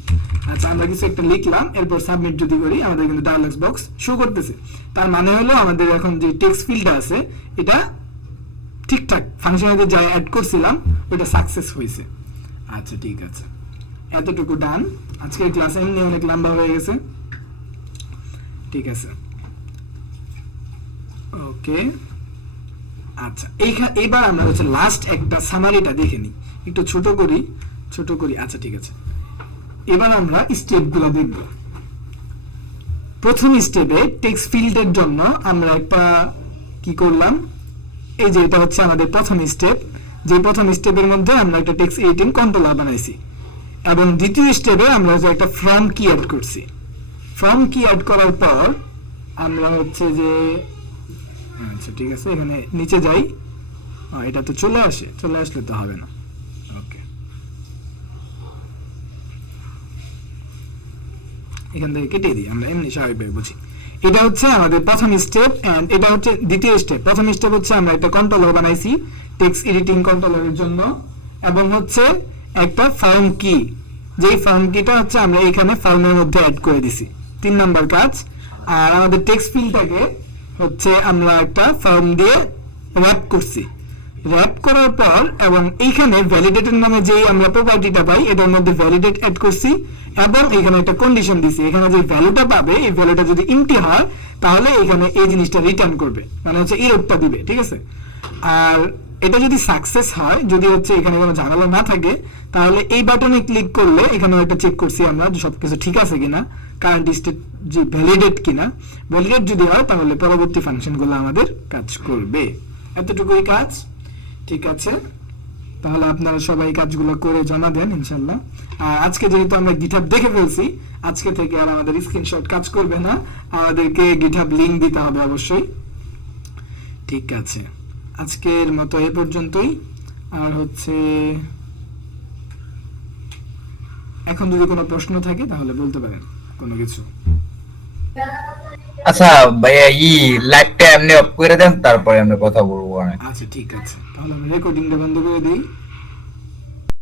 আচ্ছা, আমরা কিছু একটা লিখলাম, এরপর সাবমিট যদি করি আমাদের কিন্তু ডায়লগ বক্স শো করতেছে। তার মানে হলো আমাদের এখন যে টেক্সট ফিল্ডটা আছে এটা ঠিকঠাক ফাংশনে যা অ্যাড করছিলাম ওটা সাকসেস হয়েছে। আচ্ছা, ঠিক আছে, এতটুকু ডান। আজকের ক্লাস এমনি অনেক লম্বা হয়ে গেছে, ঠিক আছে, ওকে। আচ্ছা এবার আমরা হচ্ছে লাস্ট একটা সামারিটা দেখে নিই, একটু ছোট করি। আচ্ছা ঠিক আছে, এবার আমরা স্টেপগুলো দেখব। প্রথম স্টেপে টেক্সট ফিল্ডের জন্য আমরা একটা কি করলাম, এই যে এটা হচ্ছে আমাদের প্রথম স্টেপ, যে প্রথম স্টেপের মধ্যে আমরা একটা টেক্সট এডিটিং কন্ট্রোলার বানাইছি, এবং দ্বিতীয় স্টেপে আমরা যে একটা ফ্রম কি অ্যাড করছি। ফ্রম কি অ্যাড করার পর আমরা হচ্ছে যে, আচ্ছা ঠিক আছে, এখানে নিচে যাই, এটা তো চলে আসলে তো হবে না। ওকে, এখান থেকে কেটে দিই, আমরা এমনি স্বাভাবিকভাবে বুঝি। এটা হচ্ছে আমাদের প্রথম স্টেপ, এন্ড এটা হচ্ছে দ্বিতীয় স্টেপ। প্রথম স্টেপ হচ্ছে আমরা একটা কন্ট্রোলার বানাইছি টেক্সট এডিটিং কন্ট্রোলারের জন্য, এবং হচ্ছে একটা ফর্ম কি, যেই ফর্ম কিটা হচ্ছে আমরা এখানে ফর্মের মধ্যে অ্যাড করে দিছি, 3 নাম্বার কাজ। আর আমাদের টেক্সট ফিল্ডটাকে হচ্ছে আমরা একটা ফর্ম দিয়ে র‍্যাপ করছি। র‍্যাপ করার পর এবং এইখানে ভ্যালিডেটেড নামে যেই আমরা প্রপার্টিটা পাই, এটার মধ্যে ভ্যালিডেট অ্যাড করছি, এবং এখানে একটা কন্ডিশন দিছি, এখানে যে ভ্যালুটা পাবে এই ভ্যালুটা যদি এমটি হয় তাহলে এখানে এই জিনিসটা রিটার্ন করবে, মানে হচ্ছে এররটা দিবে, ঠিক আছে। আর এটা যদি সাকসেস হয়, যদি হচ্ছে এখানে কোনো ঝামেলা না থাকে, তাহলে এই বাটনে ক্লিক করলে এখানে একটা চেক করছি আমরা যে সবকিছু ঠিক আছে কিনা, কারেন্ট স্টেট যে ভ্যালিডেট কিনা। ভ্যালিডেট যদি হয় তাহলে পরবর্তী ফাংশনগুলো আমাদের কাজ করবে। এতটুকুই কাজ, ঠিক আছে। তাহলে আপনারা সবাই কাজগুলো করে জমা দেন ইনশাল্লাহ। আর আজকে যেহেতু আমরা গিটহাব দেখে ফেলছি, আজকে থেকে আর আমাদের স্ক্রিনশট কাজ করবে না, আমাদেরকে গিটহাব লিংক দিতে হবে অবশ্যই। ঠিক আছে, আজকের মতো এই পর্যন্তই। আর হচ্ছে এখন যদি কোনো প্রশ্ন থাকে তাহলে বলতে পারেন কোনো কিছু। আচ্ছা ভাইয়া, লাইভটা এমনি অফ করে দেন, তারপরে আমরা কথা বলবো। আচ্ছা ঠিক আছে, তাহলে আমি রেকর্ডিংটা বন্ধ করে দিই।